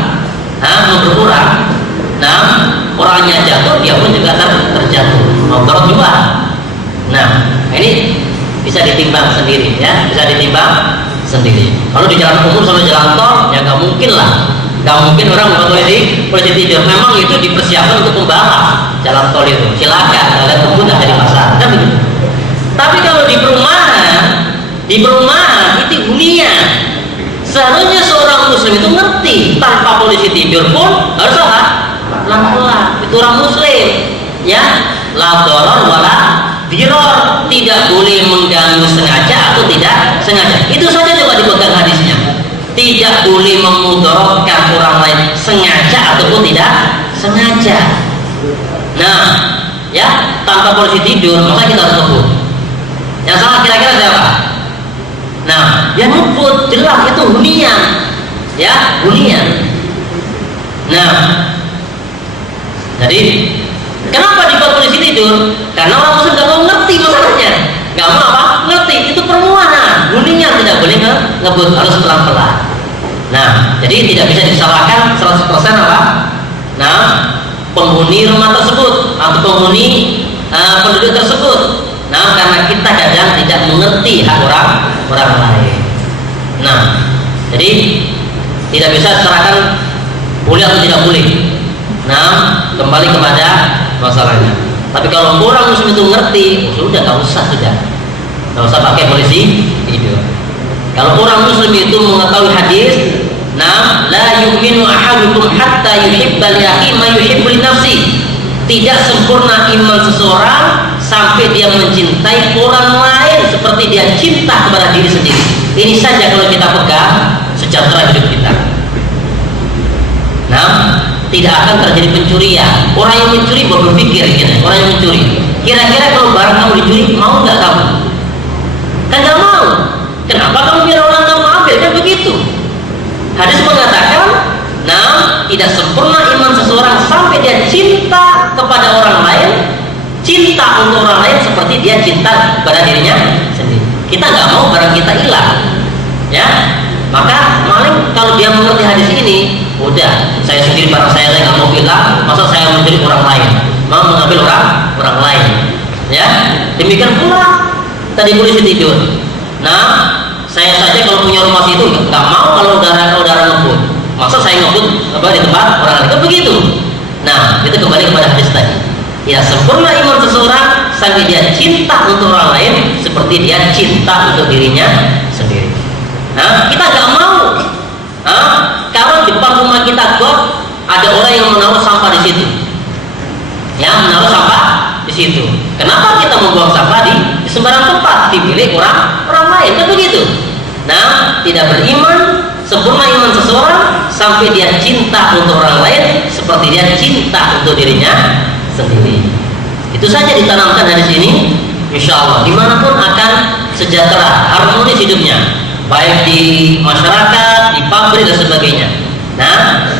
nah orangnya jatuh, dia pun juga terjatuh, motor juga. Nah, ini bisa ditimbang sendiri, ya, bisa ditimbang sendiri. Kalau di jalan umum sama jalan tol, ya nggak mungkin lah, nggak mungkin orang membuat polisi tidur. Memang itu dipersiapkan untuk pembalap jalan tol itu. Silakan, kalian tunggu ada di pasar, kan begitu. Tapi kalau di perumahan itu hunian. Seharusnya seorang muslim itu ngerti tanpa polisi tidur pun harus apa? Pelan-pelan. Itu orang muslim, ya. La doror wala diror, tidak boleh mengganggu sengaja atau tidak sengaja. Itu saja coba dipegang hadisnya. Tidak boleh memudorotkan orang lain sengaja ataupun tidak sengaja. Nah, ya, tanpa polisi tidur masa kita harus ngebut? Yang salah kira-kira siapa? Nah, yang ngebut jelas itu hunian, ya, hunian. Nah, jadi kenapa dibuat polisi tidur? Karena orang muslim nggak mau ngerti masalahnya, nggak mau apa? Ngerti itu permuanan, hunian tidak boleh ngebut, harus pelan-pelan. Nah, jadi tidak bisa disalahkan 100% apa? Nah, penghuni rumah tersebut atau penghuni penduduk tersebut. Nah, karena kita kadang tidak mengerti hak orang lain. Nah, jadi tidak bisa serahkan boleh atau tidak boleh. Nah, kembali kepada masalahnya. Tapi kalau orang muslim itu ngerti, sudah nggak usah pakai polisi tidur. Kalau orang muslim itu mengetahui hadis, nah, la yu'minu ahadukum hatta yuhibba li akhihi ma yuhibbu li nafsihi. Tidak sempurna iman seseorang sampai dia mencintai orang lain seperti dia cinta kepada diri sendiri. Ini saja kalau kita pegang, sejahtera hidup kita. Nah, tidak akan terjadi pencurian. Orang yang mencuri berpikir gini, orang yang mencuri, kira-kira kalau barang kamu dicuri, mau nggak kamu? Kan nggak mau. Kenapa kamu biar orang kamu ambil? Kan begitu. Hadis mengatakan, nah, tidak sempurna iman seseorang sampai dia cinta kepada orang lain, cinta untuk orang lain seperti dia cinta pada dirinya sendiri. Kita nggak mau barang kita hilang, ya. Maka maling kalau dia mengerti hadis ini, udah, saya sendiri barang saya nggak mau hilang, masa saya mencuri orang lain, mau mengambil orang lain, ya. Demikian pula tadi polisi tidur. Nah, saya saja kalau punya rumah situ nggak mau kalau udara ngebut, masa saya ngebut di tempat orang lain, kan begitu. Nah, itu kembali kepada hadis tadi. Ya, sempurna iman seseorang sampai dia cinta untuk orang lain seperti dia cinta untuk dirinya sendiri. Nah, kita nggak mau. Kalau depan rumah kita got ada orang yang menaruh sampah di situ, ya, menaruh sampah di situ. Kenapa kita membuang sampah di sembarang tempat, di milik orang lain? Kan begitu. Nah, tidak beriman, sempurna iman seseorang sampai dia cinta untuk orang lain seperti dia cinta untuk dirinya sendiri. Itu saja ditanamkan dari sini, insya Allah dimanapun akan sejahtera, harmonis hidupnya, baik di masyarakat, di pabrik dan sebagainya. Nah,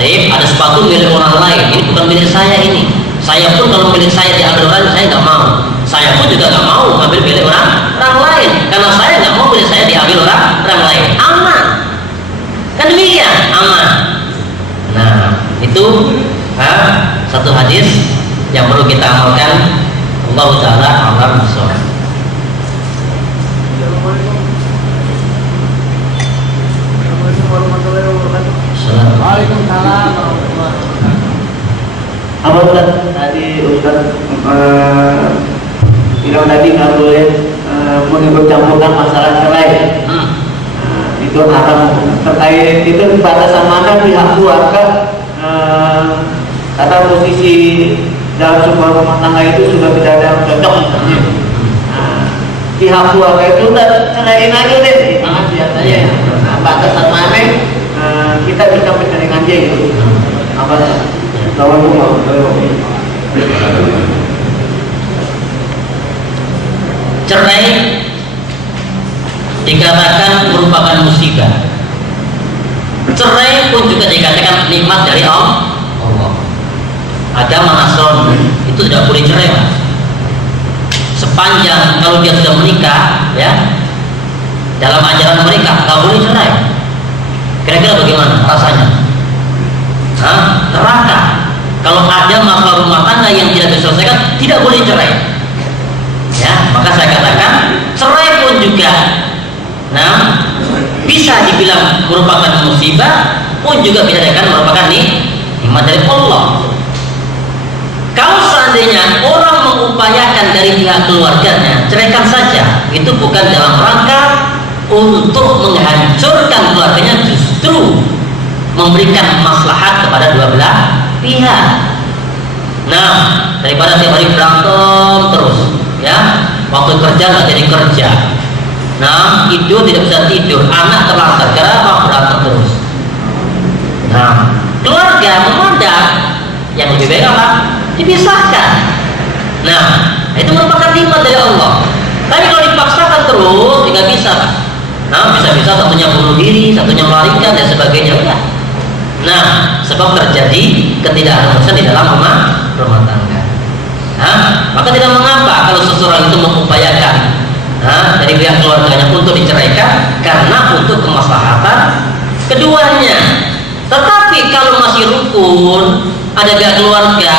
ada sepatu milik orang lain, ini bukan milik saya ini. Saya pun kalau milik saya diambil orang, saya nggak mau. Saya pun juga nggak mau ambil milik orang lain, karena saya nggak mau milik saya diambil orang lain. Aman, kan demikian, aman. Nah, itu satu hadis yang perlu kita amalkan. Allah Ta'ala alam bisawab. Ustaz, tadi Ustaz bilang tadi nggak boleh mengikut-campurkan masalah cerai. Itu haram. Terkait itu batasan mana pihak keluarga karena posisi dalam sebuah rumah tangga itu sudah tidak ada yang cocok misalnya. Pihak keluarga itu udah ceraiin aja deh, biasanya. Nah, batasan mana kita bisa bercerai aja gitu. Apa? Lawan rumah. Cerai dikatakan merupakan musibah. Cerai pun juga dikatakan nikmat dari Allah. Agama Nasrani itu tidak boleh cerai, Mas. Sepanjang kalau dia sudah menikah, ya, dalam ajaran mereka nggak boleh cerai. Kira-kira bagaimana rasanya? Neraka. Kalau ada masalah rumah tangga yang tidak diselesaikan, tidak boleh cerai. Ya, maka saya katakan cerai pun juga, bisa dibilang merupakan musibah, pun juga bisa dikatakan merupakan nikmat dari Allah. Kalau seandainya orang mengupayakan dari pihak keluarganya, ceraikan saja. Itu bukan dalam rangka untuk menghancurkan keluarganya, justru memberikan maslahat kepada dua belah pihak. Nah, daripada tiap hari berantem terus, ya, waktu kerja nggak jadi kerja. Nah, tidur tidak bisa tidur, anak terlantar, kenapa berantem terus? Nah, keluarga memandang yang lebih baik apa? Dipisahkan. Nah, itu merupakan nikmat dari Allah. Tapi kalau dipaksakan terus, tidak bisa. Nah, bisa-bisa satunya bunuh diri, satunya melarikan dan sebagainya. Enggak. Nah, sebab terjadi ketidakharmonisan di dalam rumah tangga. Maka tidak mengapa kalau seseorang itu mengupayakan dari pihak keluarganya untuk diceraikan karena untuk kemaslahatan keduanya. Tetapi kalau masih rukun, ada pihak keluarga,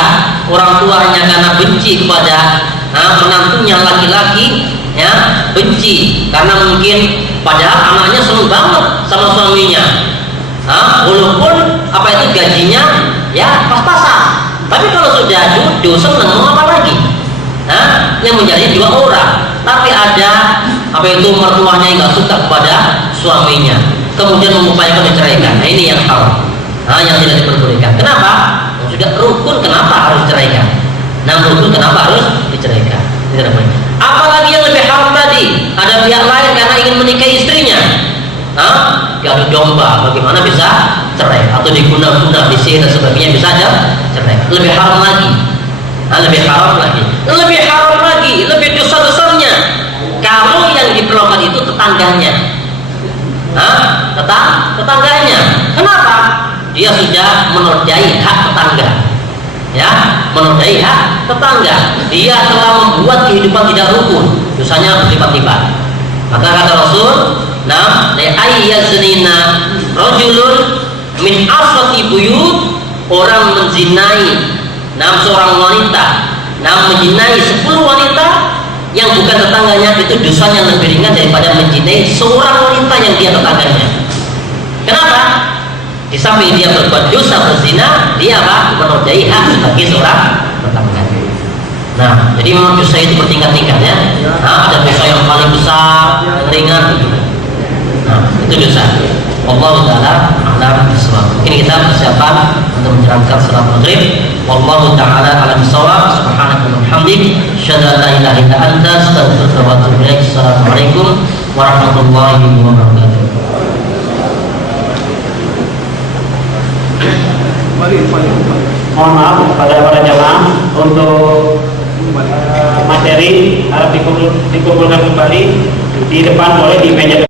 orang tuanya karena benci kepada menantunya laki-laki, ya, benci karena mungkin padahal anaknya senang banget sama suaminya, walaupun apa itu gajinya ya pas-pasan. Tapi kalau sudah jodoh senang, mau apa lagi? Yang menjadi dua orang, tapi ada apa itu mertuanya yang nggak suka kepada suaminya, kemudian mengupayakan menceraikan. Nah, ini yang haram, yang tidak diperbolehkan. Kenapa? Sudah rukun, kenapa harus diceraikan? Nah, rukun kenapa harus diceraikan? Tidak boleh. Apalagi yang lebih haram tadi, ada pihak lain karena ingin menikahi istrinya, gaduh domba, bagaimana bisa cerai? Atau diguna-guna, disihir dan sebagainya, bisa aja cerai. Lebih haram lagi. Lebih haram lagi, lebih dosa besarnya kalau yang diperlakukan itu tetangganya. Tetangganya. Kenapa? Dia sudah menodai hak tetangga, ya, menodai hak tetangga. Dia telah membuat kehidupan tidak rukun, dosanya berlipat-lipat. Maka kata Rasul, ayyaznina rajulun min asfati buyut, orang menzinai seorang wanita, menzinai 10 wanita yang bukan tetangganya, itu dosanya lebih ringan daripada menzinai seorang wanita yang dia tetangganya. Kenapa? Di samping dia berbuat dosa berzina, dia apa? Menodai hak sebagai seorang tetangga. Nah, jadi memang dosa itu bertingkat-tingkat, ya. Ada dosa yang paling besar, yang ringan. Nah, itu dosa. Wallahu ta'ala a'lam bishawab. Mungkin kita persiapan untuk menjalankan salat maghrib. Wallahu ta'ala a'lam bishawab. Subhanaka wa bihamdik, asyhadu an la ilaha illa anta, astaghfiruka wa atubu ilaik. Assalamualaikum warahmatullahi wabarakatuh. Mohon maaf kepada para jamaah untuk materi harap dikumpulkan kembali di depan, boleh di meja